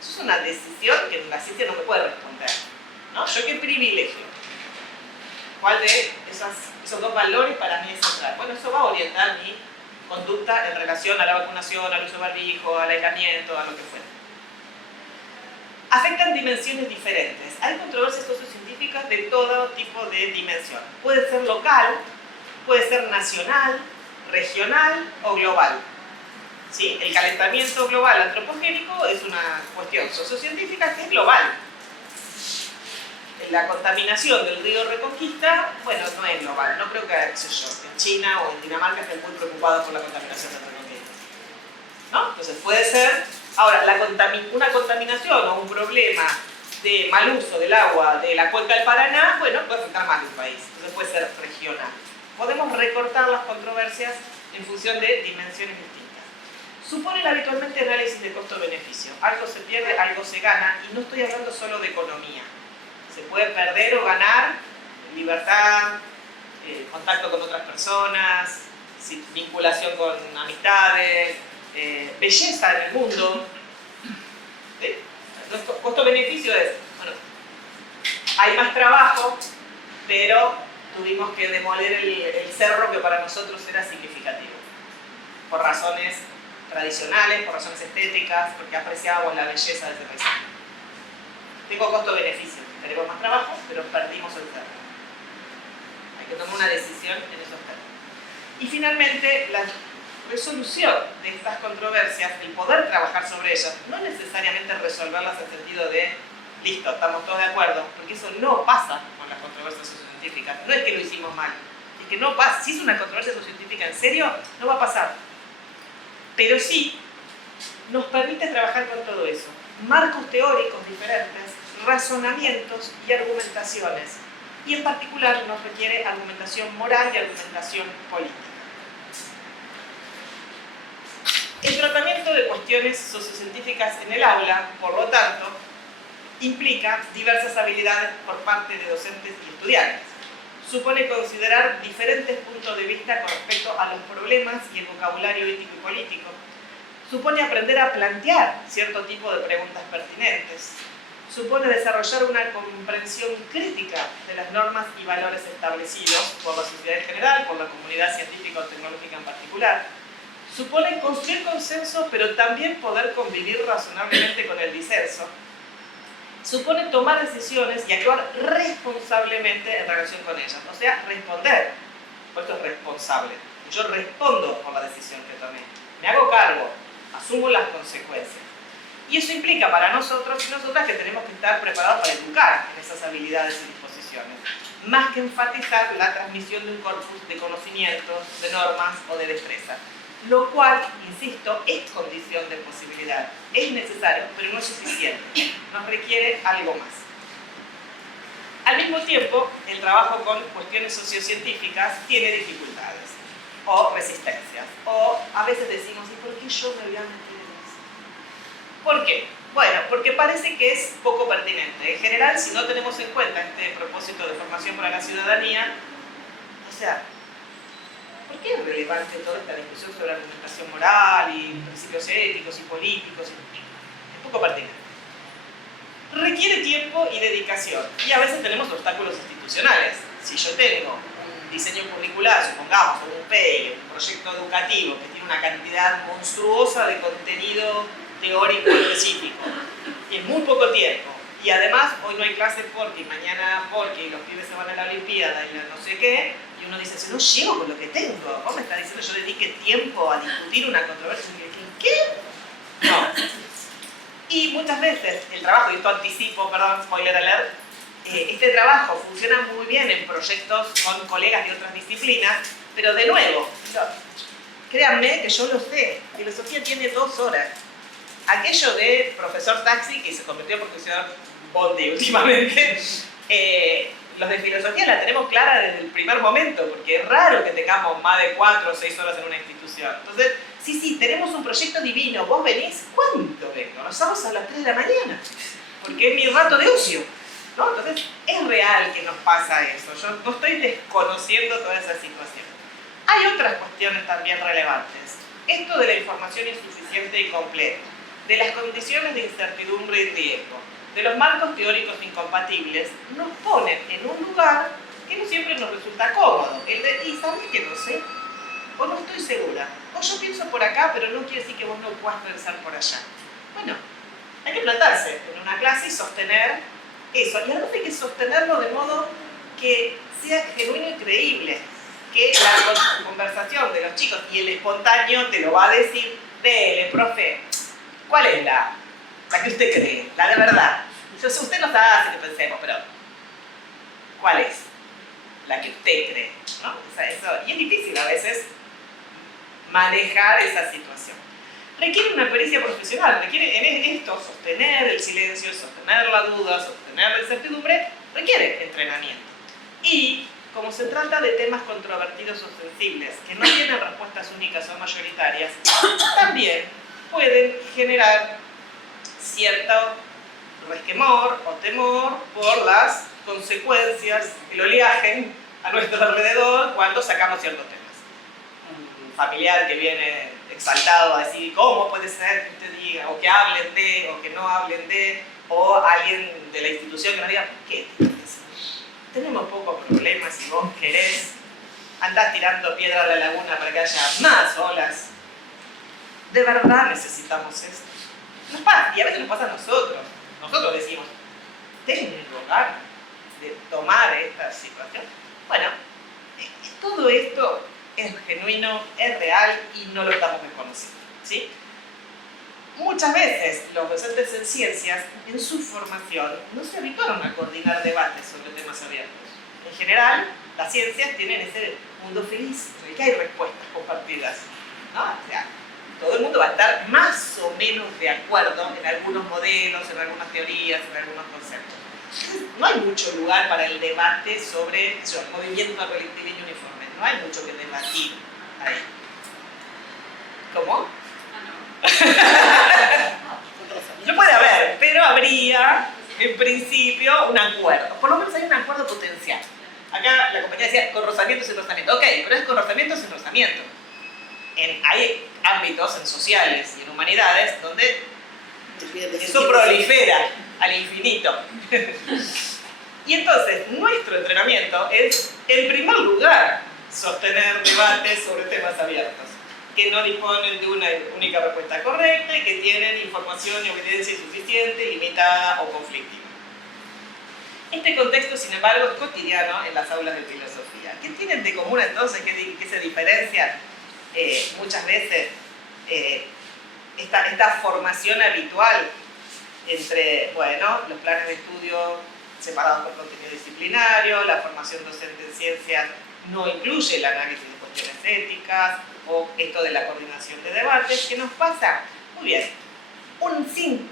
Eso es una decisión que la ciencia no me puede responder, ¿no? ¿Yo qué privilegio? ¿Cuál de esos dos valores para mí es central? Bueno, eso va a orientar mi conducta en relación a la vacunación, al uso de barbijo, al aislamiento, a lo que fuera. Afectan dimensiones diferentes. Hay controversias sociocientíficas de todo tipo de dimensión. Puede ser local, puede ser nacional, regional o global. ¿Sí? El calentamiento global antropogénico es una cuestión sociocientífica que es global. La contaminación del río Reconquista, bueno, no es global. No creo que, qué sé yo, en China o en Dinamarca estén muy preocupados por la contaminación del Reconquista, ¿no? Entonces puede ser, ahora, una contaminación o un problema de mal uso del agua de la cuenca del Paraná, bueno, puede afectar más de un país. Entonces puede ser regional. Podemos recortar las controversias en función de dimensiones distintas. Suponen habitualmente análisis de costo-beneficio. Algo se pierde, algo se gana, y no estoy hablando solo de economía. Se puede perder o ganar libertad, contacto con otras personas, vinculación con amistades, belleza en el mundo. ¿Sí? Nuestro costo-beneficio es, bueno, hay más trabajo, pero tuvimos que demoler el cerro que para nosotros era significativo. Por razones tradicionales, por razones estéticas, porque apreciábamos la belleza de ese paisaje. Tengo costo-beneficio. Tenemos más trabajo, pero perdimos el cerro. Hay que tomar una decisión en esos términos. Y finalmente, la resolución de estas controversias, el poder trabajar sobre ellas, no necesariamente resolverlas en sentido de listo, estamos todos de acuerdo, porque eso no pasa con las controversias sociocientíficas. No es que lo hicimos mal, es que no pasa. Si es una controversia sociocientífica en serio, no va a pasar. Pero sí nos permite trabajar con todo eso. Marcos teóricos diferentes, razonamientos y argumentaciones. Y en particular nos requiere argumentación moral y argumentación política. El tratamiento de cuestiones sociocientíficas en el aula, por lo tanto, implica diversas habilidades por parte de docentes y estudiantes. Supone considerar diferentes puntos de vista con respecto a los problemas y el vocabulario ético y político. Supone aprender a plantear cierto tipo de preguntas pertinentes. supone desarrollar una comprensión crítica de las normas y valores establecidos por la sociedad en general, por la comunidad científica o tecnológica en particular. Supone construir consenso, pero también poder convivir razonablemente con el disenso. Supone tomar decisiones y actuar responsablemente en relación con ellas. O sea, responder. Por esto es responsable. Yo respondo por la decisión que tomé. Me hago cargo. Asumo las consecuencias. Y eso implica para nosotros y nosotras que tenemos que estar preparados para educar en esas habilidades y disposiciones. Más que enfatizar la transmisión de un corpus de conocimientos, de normas o de destrezas. Lo cual, insisto, es condición de posibilidad. Es necesario, pero no es suficiente. Nos requiere algo más. Al mismo tiempo, el trabajo con cuestiones sociocientíficas tiene dificultades, o resistencias, o a veces decimos, ¿y por qué yo me voy a meter en eso? ¿Por qué? Bueno, porque parece que es poco pertinente. En general, si no tenemos en cuenta este propósito de formación para la ciudadanía, o sea, ¿por qué es relevante toda esta discusión sobre argumentación moral y principios éticos y políticos? Es poco pertinente. Requiere tiempo y dedicación. Y a veces tenemos obstáculos institucionales. Si yo tengo un diseño curricular, supongamos, o un PEI, un proyecto educativo que tiene una cantidad monstruosa de contenido teórico específico, en muy poco tiempo, y además hoy no hay clase porque, y mañana porque, y los pibes se van a la Olimpiada y no sé qué, y uno dice, si no llego con lo que tengo, vos me estás diciendo yo dedique tiempo a discutir una controversia, ¿qué? No. Y muchas veces el trabajo, y esto anticipo, perdón, spoiler alert, este trabajo funciona muy bien en proyectos con colegas de otras disciplinas, pero de nuevo, créanme que yo lo sé, filosofía tiene 2 horas. Aquello de profesor taxi, que se convirtió en profesor Bondi últimamente, los de filosofía la tenemos clara desde el primer momento, porque es raro que tengamos más de 4 o 6 horas en una institución. Entonces, sí, tenemos un proyecto divino, vos venís, ¿cuánto vengo? Los sábados a las 3 de la mañana, porque es mi rato de ocio, ¿no? Entonces, es real que nos pasa eso, yo no estoy desconociendo toda esa situación. Hay otras cuestiones también relevantes. Esto de la información insuficiente y completa, de las condiciones de incertidumbre y riesgo, de los marcos teóricos incompatibles, nos ponen en un lugar que no siempre nos resulta cómodo. El de, y sabes que no sé, o no estoy segura, o yo pienso por acá, pero no quiere decir que vos no puedas pensar por allá. Bueno, hay que plantarse en una clase y sostener eso. Y además hay que sostenerlo de modo que sea genuino y creíble, que la conversación de los chicos y el espontáneo te lo va a decir, dele, profe, ¿cuál es la que usted cree? La de verdad. Usted no sabe que pensemos, pero ¿cuál es la que usted cree? ¿No? O sea, y es difícil a veces manejar esa situación. Requiere una pericia profesional, requiere en esto sostener el silencio, sostener la duda, sostener la incertidumbre, requiere entrenamiento. Y como se trata de temas controvertidos o sensibles, que no tienen respuestas únicas o mayoritarias, también pueden generar cierto resquemor o temor por las consecuencias, el oleaje a nuestro alrededor cuando sacamos ciertos temas. Un familiar que viene exaltado a decir cómo puede ser que usted diga, o que hablen de, o que no hablen de, o alguien de la institución que nos diga, ¿qué? Tenemos pocos problemas si vos querés, andás tirando piedra a la laguna para que haya más olas. De verdad necesitamos esto. Nos pasa, y a veces nos pasa a nosotros. Nosotros decimos, tengo ganas de tomar esta situación. Bueno, todo esto es genuino, es real y no lo estamos desconociendo, ¿sí? Muchas veces los docentes en ciencias, en su formación, no se habituaron a coordinar debates sobre temas abiertos. En general, las ciencias tienen ese mundo feliz, en el que hay respuestas compartidas, ¿no? O sea, todo el mundo va a estar más o menos de acuerdo en algunos modelos, en algunas teorías, en algunos conceptos. No hay mucho lugar para el debate sobre el movimiento colectivo y uniforme. No hay mucho que debatir ahí. ¿Cómo? No puede haber, pero habría, en principio, un acuerdo. Por lo menos hay un acuerdo potencial. Acá la compañía decía con rozamiento sin rozamiento. Ok, pero es con rozamiento sin rozamiento. Hay ámbitos en sociales y en humanidades donde eso prolifera. al infinito. Y entonces, nuestro entrenamiento es, en primer lugar, sostener debates sobre temas abiertos, que no disponen de una única respuesta correcta y que tienen información y evidencia insuficiente, limitada o conflictiva. Este contexto, sin embargo, es cotidiano en las aulas de filosofía. ¿Qué tienen de común entonces? ¿Qué se diferencian muchas veces esta formación habitual entre, bueno, los planes de estudio separados por contenido disciplinario, la formación docente en ciencias no incluye el análisis de cuestiones éticas, o esto de la coordinación de debates? ¿Qué nos pasa? Muy bien,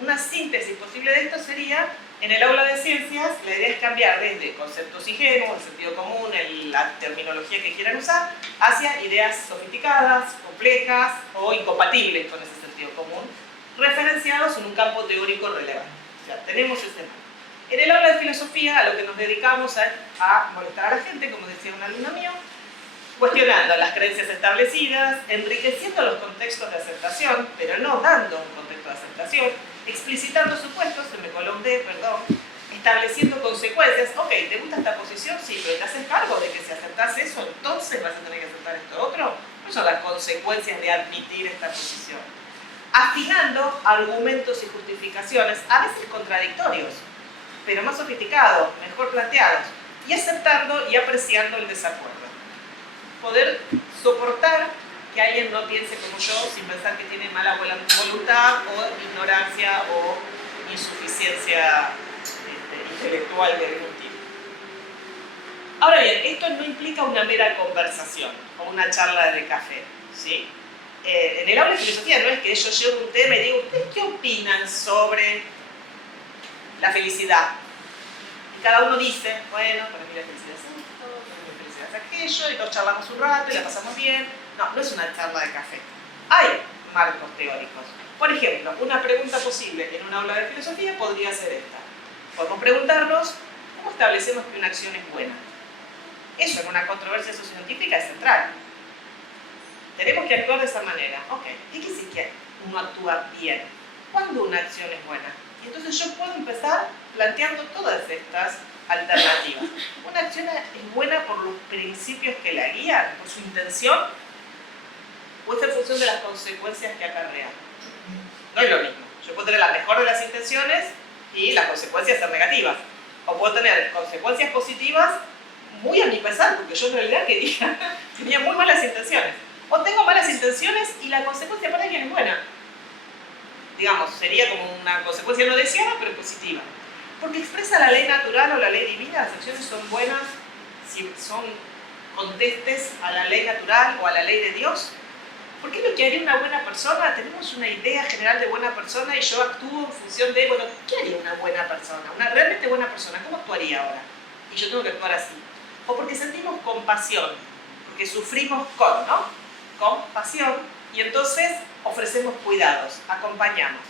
una síntesis posible de esto sería, en el aula de ciencias, la idea es cambiar desde conceptos ingenuos, el sentido común, la terminología que quieran usar, hacia ideas sofisticadas, complejas o incompatibles con ese sentido común, referenciados en un campo teórico relevante. O sea, tenemos ese marco. En el aula de filosofía, a lo que nos dedicamos es a molestar a la gente, como decía un alumno mío, cuestionando las creencias establecidas, enriqueciendo los contextos de aceptación, pero no dando un contexto de aceptación, explicitando supuestos, se me coló un D, perdón, estableciendo consecuencias. Ok, ¿te gusta esta posición? Sí, pero te haces cargo de que si aceptás eso, entonces vas a tener que aceptar esto otro. ¿Cuáles son las consecuencias de admitir esta posición? Afinando argumentos y justificaciones, a veces contradictorios, pero más sofisticados, mejor planteados, y aceptando y apreciando el desacuerdo. Poder soportar que alguien no piense como yo sin pensar que tiene mala voluntad o ignorancia o insuficiencia intelectual de algún tipo. Ahora bien, esto no implica una mera conversación o una charla de café, ¿sí? En el aula de filosofía no es que yo llevo un tema y digo, ¿ustedes qué opinan sobre la felicidad? Y cada uno dice, bueno, para mí la felicidad es esto, para mí la felicidad es aquello, y todos charlamos un rato y la pasamos bien. No, no es una charla de café. Hay marcos teóricos. Por ejemplo, una pregunta posible en un aula de filosofía podría ser esta. Podemos preguntarnos, ¿cómo establecemos que una acción es buena? Eso en una controversia sociocientífica es central. Tenemos que actuar de esa manera. Ok, ¿qué quiere decir que uno actúa bien? ¿Cuándo una acción es buena? Y entonces yo puedo empezar planteando todas estas alternativas. ¿Una acción es buena por los principios que la guían, por su intención? ¿O es en función de las consecuencias que acarrea? No es lo mismo. Yo puedo tener la mejor de las intenciones y las consecuencias ser negativas. O puedo tener consecuencias positivas muy a mi pesar, porque yo en realidad tenía muy malas intenciones. O tengo malas intenciones y la consecuencia para alguien es buena. Digamos, sería como una consecuencia no deseada, pero positiva. Porque expresa la ley natural o la ley divina. Las acciones son buenas si son contestes a la ley natural o a la ley de Dios. ¿Por qué lo que haría una buena persona? Tenemos una idea general de buena persona y yo actúo en función de, bueno, ¿qué haría una buena persona? Una realmente buena persona, ¿cómo actuaría ahora? Y yo tengo que actuar así. O porque sentimos compasión, porque sufrimos ¿no? Compasión, y entonces ofrecemos cuidados, acompañamos.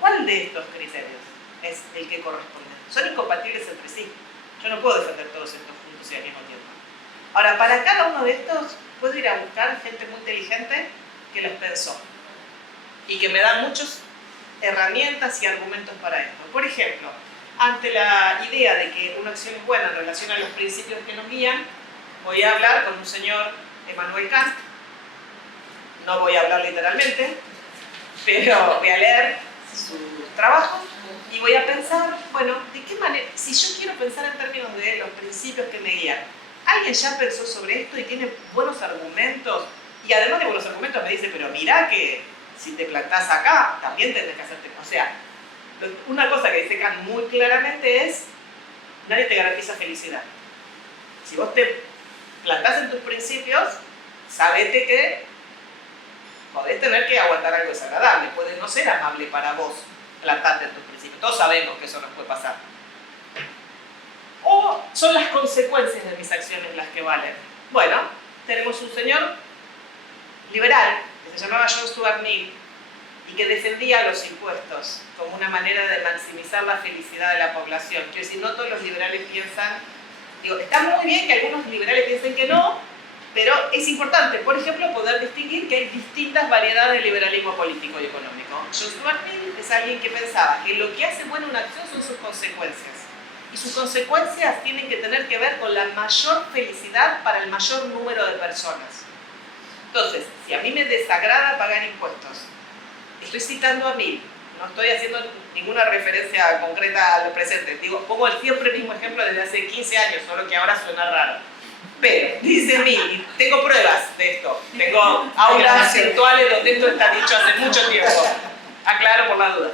¿Cuál de estos criterios es el que corresponde? Son incompatibles entre sí. Yo no puedo defender todos estos puntos y al mismo tiempo. Ahora, para cada uno de estos, puedo ir a buscar gente muy inteligente que los pensó y que me da muchas herramientas y argumentos para esto. Por ejemplo, ante la idea de que una acción es buena en relación a los principios que nos guían, voy a hablar con un señor Emmanuel Kant. No voy a hablar literalmente, pero voy a leer sus trabajos y voy a pensar, bueno, ¿de qué manera? Si yo quiero pensar en términos de los principios que me guían, ¿alguien ya pensó sobre esto y tiene buenos argumentos? Y además de buenos argumentos me dice, pero mira que si te plantás acá, también tendrás que hacerte... O sea, una cosa que dice Kant muy claramente es, nadie te garantiza felicidad. Si vos te plantás en tus principios, sabete que podés tener que aguantar algo desagradable. Puede no ser amable para vos plantarte en tus principios. Todos sabemos que eso nos puede pasar. ¿O son las consecuencias de mis acciones las que valen? Bueno, tenemos un señor liberal que se llamaba John Stuart Mill y que defendía los impuestos como una manera de maximizar la felicidad de la población. Quiero decir, no todos los liberales piensan... Digo, está muy bien que algunos liberales piensen que no, Pero es importante, por ejemplo, poder distinguir que hay distintas variedades de liberalismo político y económico. John Stuart Mill es alguien que pensaba que lo que hace buena una acción son sus consecuencias. Y sus consecuencias tienen que tener que ver con la mayor felicidad para el mayor número de personas. Entonces, si a mí me desagrada pagar impuestos, estoy citando a Mill, no estoy haciendo ninguna referencia concreta a lo presente. Digo, pongo siempre el mismo ejemplo desde hace 15 años, solo que ahora suena raro. Pero, dice Mill, y tengo pruebas de esto, tengo aulas virtuales donde esto está dicho hace mucho tiempo. Aclaro por la duda.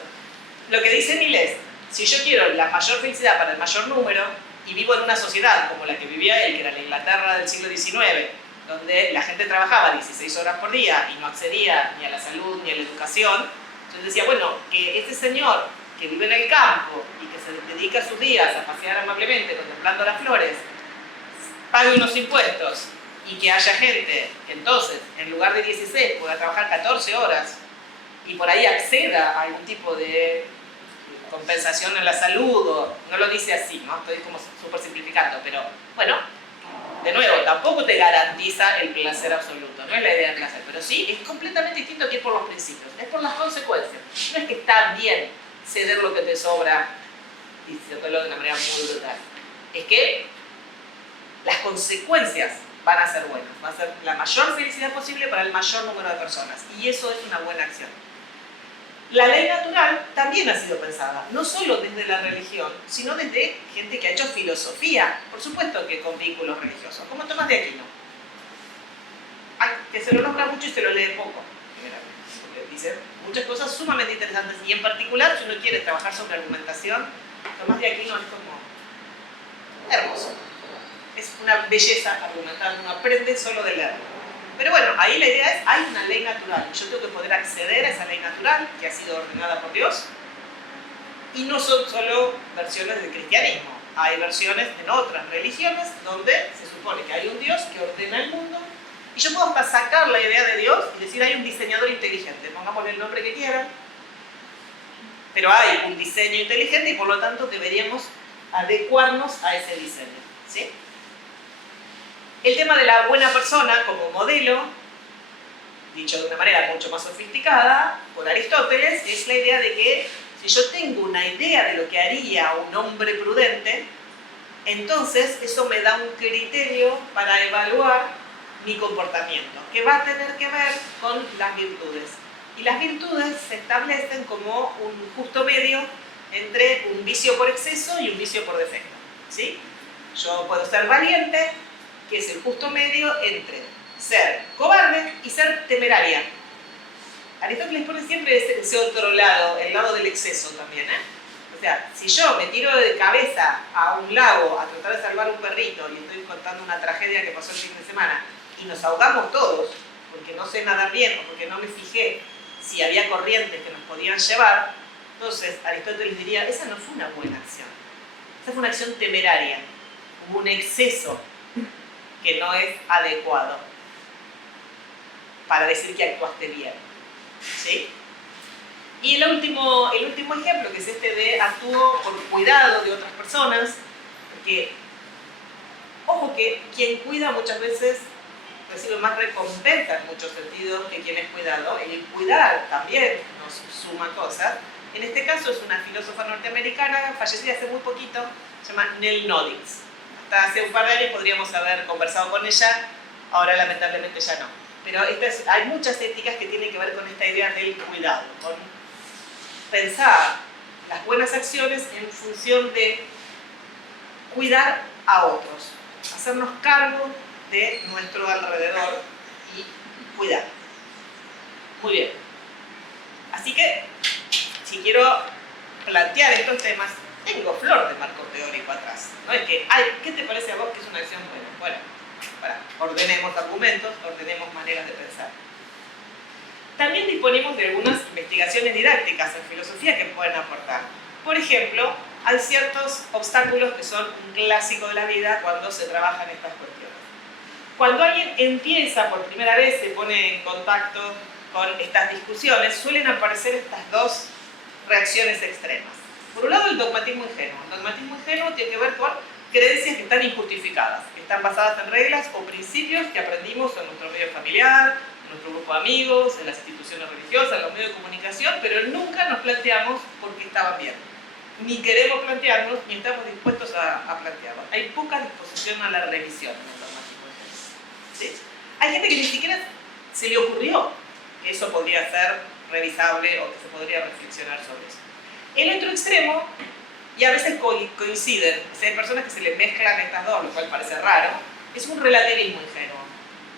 Lo que dice Mill es, si yo quiero la mayor felicidad para el mayor número, y vivo en una sociedad como la que vivía él, que era la Inglaterra del siglo XIX, donde la gente trabajaba 16 horas por día y no accedía ni a la salud ni a la educación, entonces decía, bueno, que este señor que vive en el campo y que se dedica sus días a pasear amablemente contemplando las flores, pague unos impuestos y que haya gente que entonces, en lugar de 16, pueda trabajar 14 horas y por ahí acceda a algún tipo de compensación en la salud, o no lo dice así, ¿no? Estoy como súper simplificando, pero bueno, de nuevo, tampoco te garantiza el placer absoluto, no es la idea del placer, pero sí es completamente distinto que ir por los principios, es por las consecuencias. No es que está bien ceder lo que te sobra, diciéndolo de una manera muy brutal, es que las consecuencias van a ser buenas, va a ser la mayor felicidad posible para el mayor número de personas, y eso es una buena acción. La ley natural también ha sido pensada, no solo desde la religión, sino desde gente que ha hecho filosofía, por supuesto que con vínculos religiosos, como Tomás de Aquino, que se lo nombra mucho y se lo lee poco, porque dice muchas cosas sumamente interesantes, y en particular, si uno quiere trabajar sobre argumentación, Tomás de Aquino es como hermoso. Es una belleza argumentar, uno aprende solo de leerlo. Pero bueno, ahí la idea es, hay una ley natural, yo tengo que poder acceder a esa ley natural que ha sido ordenada por Dios, y no son solo versiones del cristianismo, hay versiones en otras religiones donde se supone que hay un Dios que ordena el mundo, y yo puedo hasta sacar la idea de Dios y decir hay un diseñador inteligente, pongámosle el nombre que quieran, pero hay un diseño inteligente y por lo tanto deberíamos adecuarnos a ese diseño, ¿sí? El tema de la buena persona como modelo, dicho de una manera mucho más sofisticada, por Aristóteles, es la idea de que si yo tengo una idea de lo que haría un hombre prudente, entonces eso me da un criterio para evaluar mi comportamiento, que va a tener que ver con las virtudes. Y las virtudes se establecen como un justo medio entre un vicio por exceso y un vicio por defecto, ¿sí? Yo puedo ser valiente, que es el justo medio entre ser cobarde y ser temeraria. Aristóteles pone siempre ese otro lado, el lado del exceso también, ¿eh? O sea, si yo me tiro de cabeza a un lago a tratar de salvar un perrito y estoy contando una tragedia que pasó el fin de semana y nos ahogamos todos porque no sé nadar bien o porque no me fijé si había corrientes que nos podían llevar, entonces Aristóteles diría, esa no fue una buena acción, esa fue una acción temeraria, hubo un exceso que no es adecuado para decir que actuaste bien, ¿sí? Y el último ejemplo, que es este de actúo por cuidado de otras personas, porque, ojo que quien cuida muchas veces recibe más recompensa en muchos sentidos que quien es cuidado, el cuidar también nos suma cosas. En este caso es una filósofa norteamericana, fallecida hace muy poquito, se llama Nell Noddings. Hasta hace un par de años podríamos haber conversado con ella, ahora lamentablemente ya no. Pero hay muchas éticas que tienen que ver con esta idea del cuidado, con pensar las buenas acciones en función de cuidar a otros, hacernos cargo de nuestro alrededor y cuidar. Muy bien. Así que, si quiero plantear estos temas, tengo flor de marco teórico atrás. No es que, ay, ¿qué te parece a vos que es una acción buena? Bueno, ordenemos argumentos, ordenemos maneras de pensar. También disponemos de algunas investigaciones didácticas en filosofía que pueden aportar. Por ejemplo, hay ciertos obstáculos que son un clásico de la vida cuando se trabajan estas cuestiones. Cuando alguien empieza por primera vez, se pone en contacto con estas discusiones, suelen aparecer estas dos reacciones extremas. Por un lado, el dogmatismo ingenuo. El dogmatismo ingenuo tiene que ver con creencias que están injustificadas, que están basadas en reglas o principios que aprendimos en nuestro medio familiar, en nuestro grupo de amigos, en las instituciones religiosas, en los medios de comunicación, pero nunca nos planteamos por qué estaban bien. Ni queremos plantearnos, ni estamos dispuestos a plantearlo. Hay poca disposición a la revisión en el dogmatismo en general. ¿Sí? Hay gente que ni siquiera se le ocurrió que eso podría ser revisable o que se podría reflexionar sobre eso. El otro extremo, y a veces coinciden, o sea, hay personas que se les mezclan estas dos, lo cual parece raro, es un relativismo ingenuo.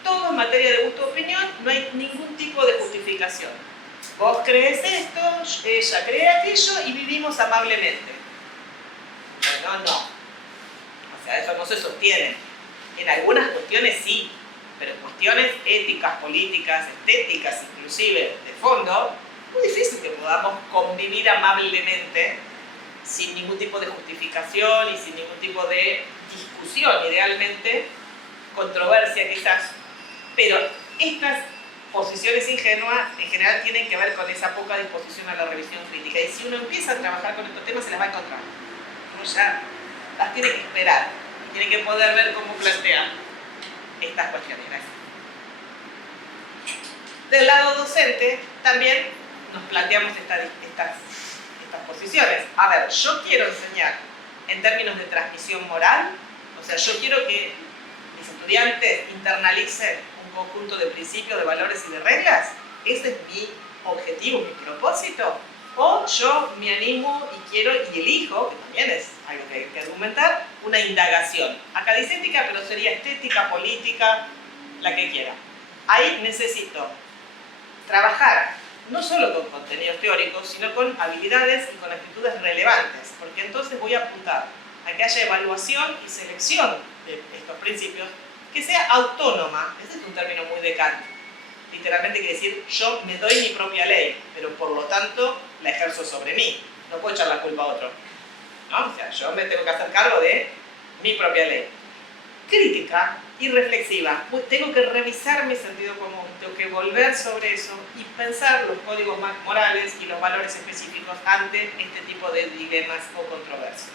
Todo en materia de gusto o opinión, no hay ningún tipo de justificación. Vos crees esto, ella cree aquello y vivimos amablemente. Bueno, no. O sea, eso no se sostiene. En algunas cuestiones sí, pero en cuestiones éticas, políticas, estéticas, inclusive de fondo, es muy difícil que podamos convivir amablemente sin ningún tipo de justificación y sin ningún tipo de discusión, idealmente, controversia quizás. Pero estas posiciones ingenuas en general tienen que ver con esa poca disposición a la revisión crítica. Y si uno empieza a trabajar con estos temas, se las va a encontrar. Uno ya las tiene que esperar y tiene que poder ver cómo plantea estas cuestiones. Del lado docente, también nos planteamos estas posiciones. A ver, yo quiero enseñar en términos de transmisión moral, o sea, yo quiero que mis estudiantes internalicen un conjunto de principios, de valores y de reglas. Ese es mi objetivo, mi propósito. O yo me animo y quiero y elijo, que también es algo que hay que argumentar, una indagación. Acá dice ética, pero sería estética, política, la que quiera. Ahí necesito trabajar no solo con contenidos teóricos, sino con habilidades y con actitudes relevantes, porque entonces voy a apuntar a que haya evaluación y selección de estos principios que sea autónoma. Ese es un término muy de Kant. Literalmente quiere decir, yo me doy mi propia ley, pero por lo tanto la ejerzo sobre mí. No puedo echar la culpa a otro. ¿No? O sea, yo me tengo que hacer cargo de mi propia ley. Crítica y reflexiva. Tengo que revisar mi sentido común, tengo que volver sobre eso y pensar los códigos morales y los valores específicos ante este tipo de dilemas o controversias.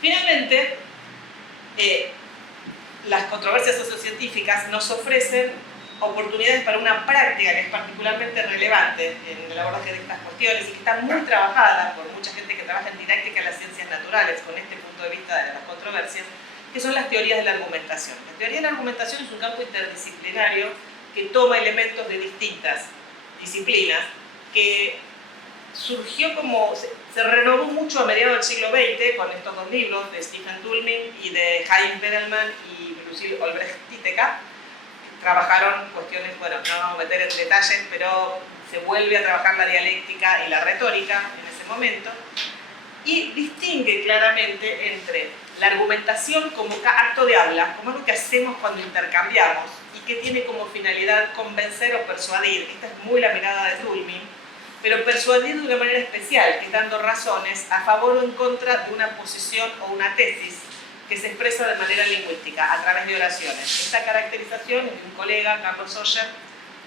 Finalmente, las controversias sociocientíficas nos ofrecen oportunidades para una práctica que es particularmente relevante en el abordaje de estas cuestiones y que está muy trabajada por mucha gente que trabaja en didáctica de las ciencias naturales con este punto de vista de las controversias, que son las teorías de la argumentación. La teoría de la argumentación es un campo interdisciplinario que toma elementos de distintas disciplinas, que surgió como, se renovó mucho a mediados del siglo XX con estos dos libros de Stephen Toulmin y de Chaim Perelman y Lucille Olbrecht-Titeca. Trabajaron cuestiones, bueno, no vamos a meter en detalles, pero se vuelve a trabajar la dialéctica y la retórica en ese momento, y distingue claramente entre la argumentación como acto de habla, como algo que hacemos cuando intercambiamos y que tiene como finalidad convencer o persuadir. Esta es muy la mirada de Toulmin, pero persuadir de una manera especial, que es dando razones a favor o en contra de una posición o una tesis que se expresa de manera lingüística a través de oraciones. Esta caracterización es de un colega, Carlos Sawyer,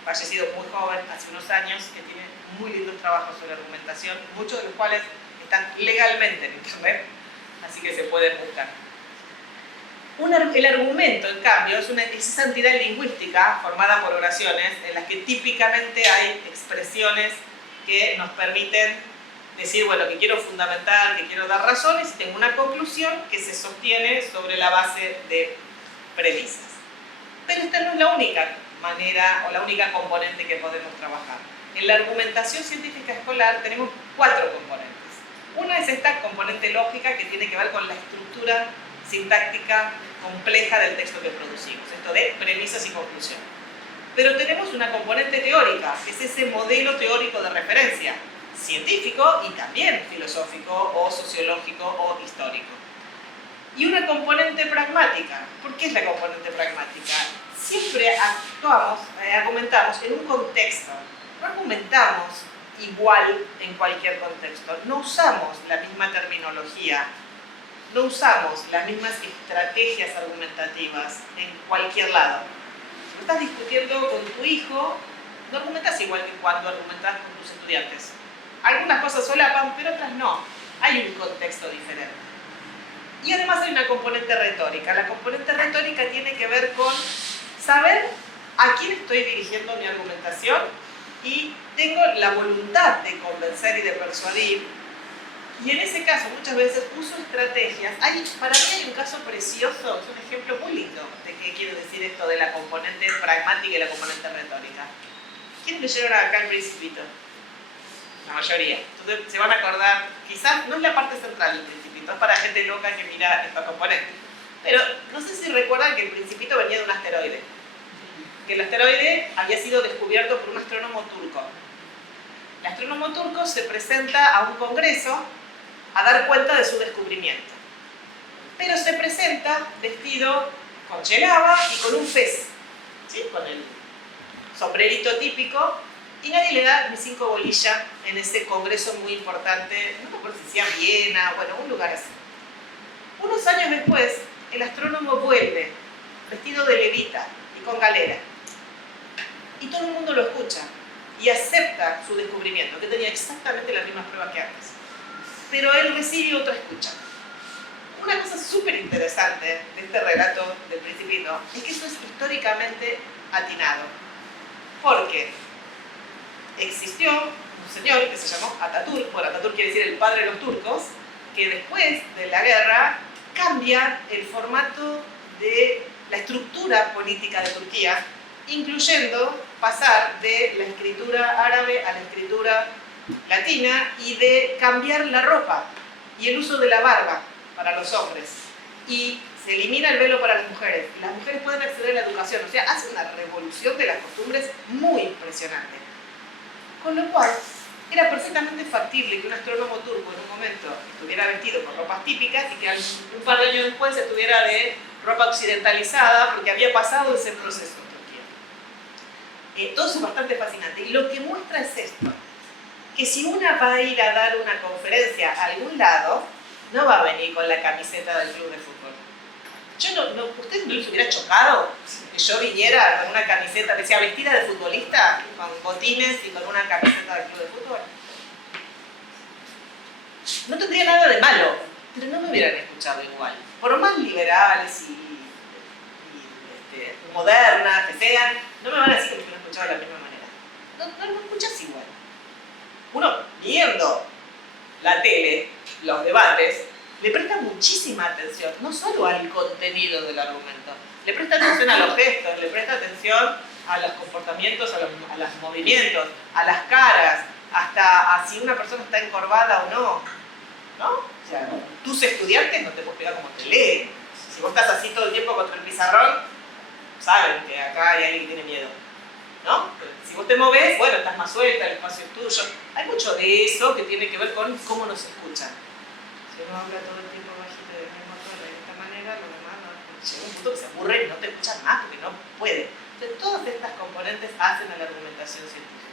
fallecido muy joven, hace unos años, que tiene muy lindos trabajos sobre argumentación, muchos de los cuales están legalmente en internet, así que se pueden buscar. El argumento, en cambio, es esa entidad lingüística formada por oraciones en las que típicamente hay expresiones que nos permiten decir, bueno, que quiero fundamentar, que quiero dar razones y tengo una conclusión que se sostiene sobre la base de premisas. Pero esta no es la única manera o la única componente que podemos trabajar. En la argumentación científica escolar tenemos 4 componentes. Una es esta componente lógica que tiene que ver con la estructura sintáctica compleja del texto que producimos, esto de premisas y conclusión. Pero tenemos una componente teórica, que es ese modelo teórico de referencia, científico y también filosófico o sociológico o histórico. Y una componente pragmática. ¿Por qué es la componente pragmática? Siempre argumentamos en un contexto, no argumentamos igual en cualquier contexto, no usamos la misma terminología, no usamos las mismas estrategias argumentativas en cualquier lado. Si estás discutiendo con tu hijo, no argumentas igual que cuando argumentas con tus estudiantes. Algunas cosas solapan, pero otras no. Hay un contexto diferente. Y además hay una componente retórica. La componente retórica tiene que ver con saber a quién estoy dirigiendo mi argumentación y tengo la voluntad de convencer y de persuadir. Y en ese caso muchas veces uso estrategias. Para mí hay un caso precioso, es un ejemplo muy lindo de qué quiero decir esto de la componente pragmática y la componente retórica. ¿Quiénes leyeron acá El Principito? La mayoría. Entonces se van a acordar, quizás no es la parte central del Principito, es para gente loca que mira esta componente. Pero no sé si recuerdan que El Principito venía de un asteroide. Que el asteroide había sido descubierto por un astrónomo turco. El astrónomo turco se presenta a un congreso a dar cuenta de su descubrimiento. Pero se presenta vestido con chelaba y con un fez, ¿sí? Con el sombrerito típico, y nadie le da ni 5 bolillas en ese congreso muy importante, no me acuerdo si sea Viena, bueno, un lugar así. Unos años después, el astrónomo vuelve, vestido de levita y con galera. Y todo el mundo lo escucha y acepta su descubrimiento, que tenía exactamente las mismas pruebas que antes. Pero él recibe otra escucha. Una cosa súper interesante de este relato del Principito es que eso es históricamente atinado. Porque existió un señor que se llamó Atatürk, bueno, Atatürk quiere decir el padre de los turcos, que después de la guerra cambia el formato de la estructura política de Turquía, incluyendo pasar de la escritura árabe a la escritura latina y de cambiar la ropa y el uso de la barba para los hombres. Y se elimina el velo para las mujeres. Las mujeres pueden acceder a la educación. O sea, hace una revolución de las costumbres muy impresionante. Con lo cual, era perfectamente factible que un astrónomo turco en un momento estuviera vestido con ropas típicas y que un par de años después estuviera de ropa occidentalizada porque había pasado ese proceso en Turquía. Todo eso es bastante fascinante. Y lo que muestra es esto, que si una va a ir a dar una conferencia a algún lado, no va a venir con la camiseta del club de fútbol. ¿Ustedes no les hubiera chocado que yo viniera con una camiseta, que sea vestida de futbolista, con botines y con una camiseta del club de fútbol? No tendría nada de malo, pero no me hubieran escuchado igual. Por más liberales y modernas que sean, no me van a decir que me hubieran escuchado de la misma manera. No lo escuchas igual. Uno, viendo la tele, los debates, le presta muchísima atención, no solo al contenido del argumento, le presta atención a los gestos, le presta atención a los comportamientos, a los movimientos, a las caras, hasta a si una persona está encorvada o no. ¿No? O sea, tus estudiantes no te puedes pegar como te leen. Si vos estás así todo el tiempo contra el pizarrón, saben que acá hay alguien que tiene miedo. ¿No? Si vos te movés, bueno, estás más suelta, el espacio es tuyo. Hay mucho de eso que tiene que ver con cómo nos escuchan. Si uno habla todo el tiempo bajito del mismo tono de esta manera, lo demás no. Llega un punto que se aburre y no te escuchan más porque no puede. Entonces, todas estas componentes hacen a la argumentación científica.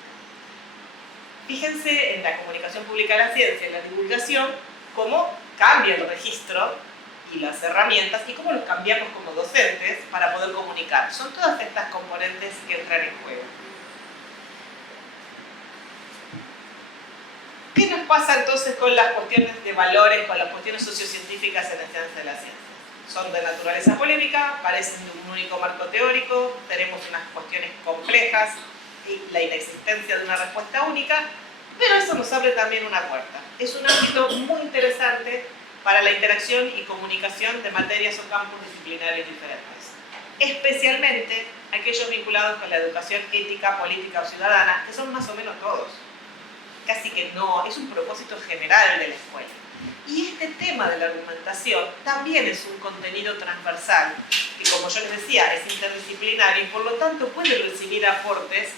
Fíjense en la comunicación pública de la ciencia, en la divulgación, cómo cambia el registro y las herramientas y cómo los cambiamos como docentes para poder comunicar. Son todas estas componentes que entran en juego. ¿Qué nos pasa entonces con las cuestiones de valores, con las cuestiones sociocientíficas en la ciencia de la ciencia? Son de naturaleza polémica, parecen de un único marco teórico, tenemos unas cuestiones complejas y la inexistencia de una respuesta única, pero eso nos abre también una puerta. Es un ámbito muy interesante para la interacción y comunicación de materias o campos disciplinarios diferentes, especialmente aquellos vinculados con la educación ética, política o ciudadana, que son más o menos todos. Casi que no, es un propósito general de la escuela. Y este tema de la argumentación también es un contenido transversal, que como yo les decía, es interdisciplinario y por lo tanto puede recibir aportes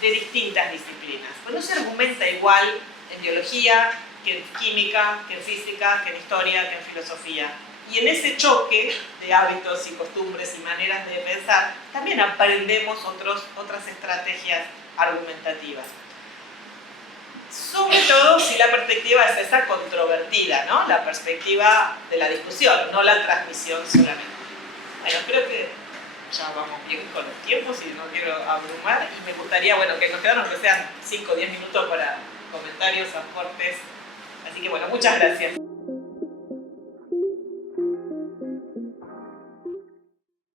de distintas disciplinas. Pero no se argumenta igual en biología, que en química, que en física, que en historia, que en filosofía. Y en ese choque de hábitos y costumbres y maneras de pensar, también aprendemos otras estrategias argumentativas. Sobre todo si la perspectiva es esa controvertida, ¿no? La perspectiva de la discusión, no la transmisión solamente. Bueno, creo que ya vamos bien con los tiempos y no quiero abrumar. Y me gustaría, bueno, que nos quedaron que sean 5 o 10 minutos para comentarios, aportes. Así que bueno, muchas gracias.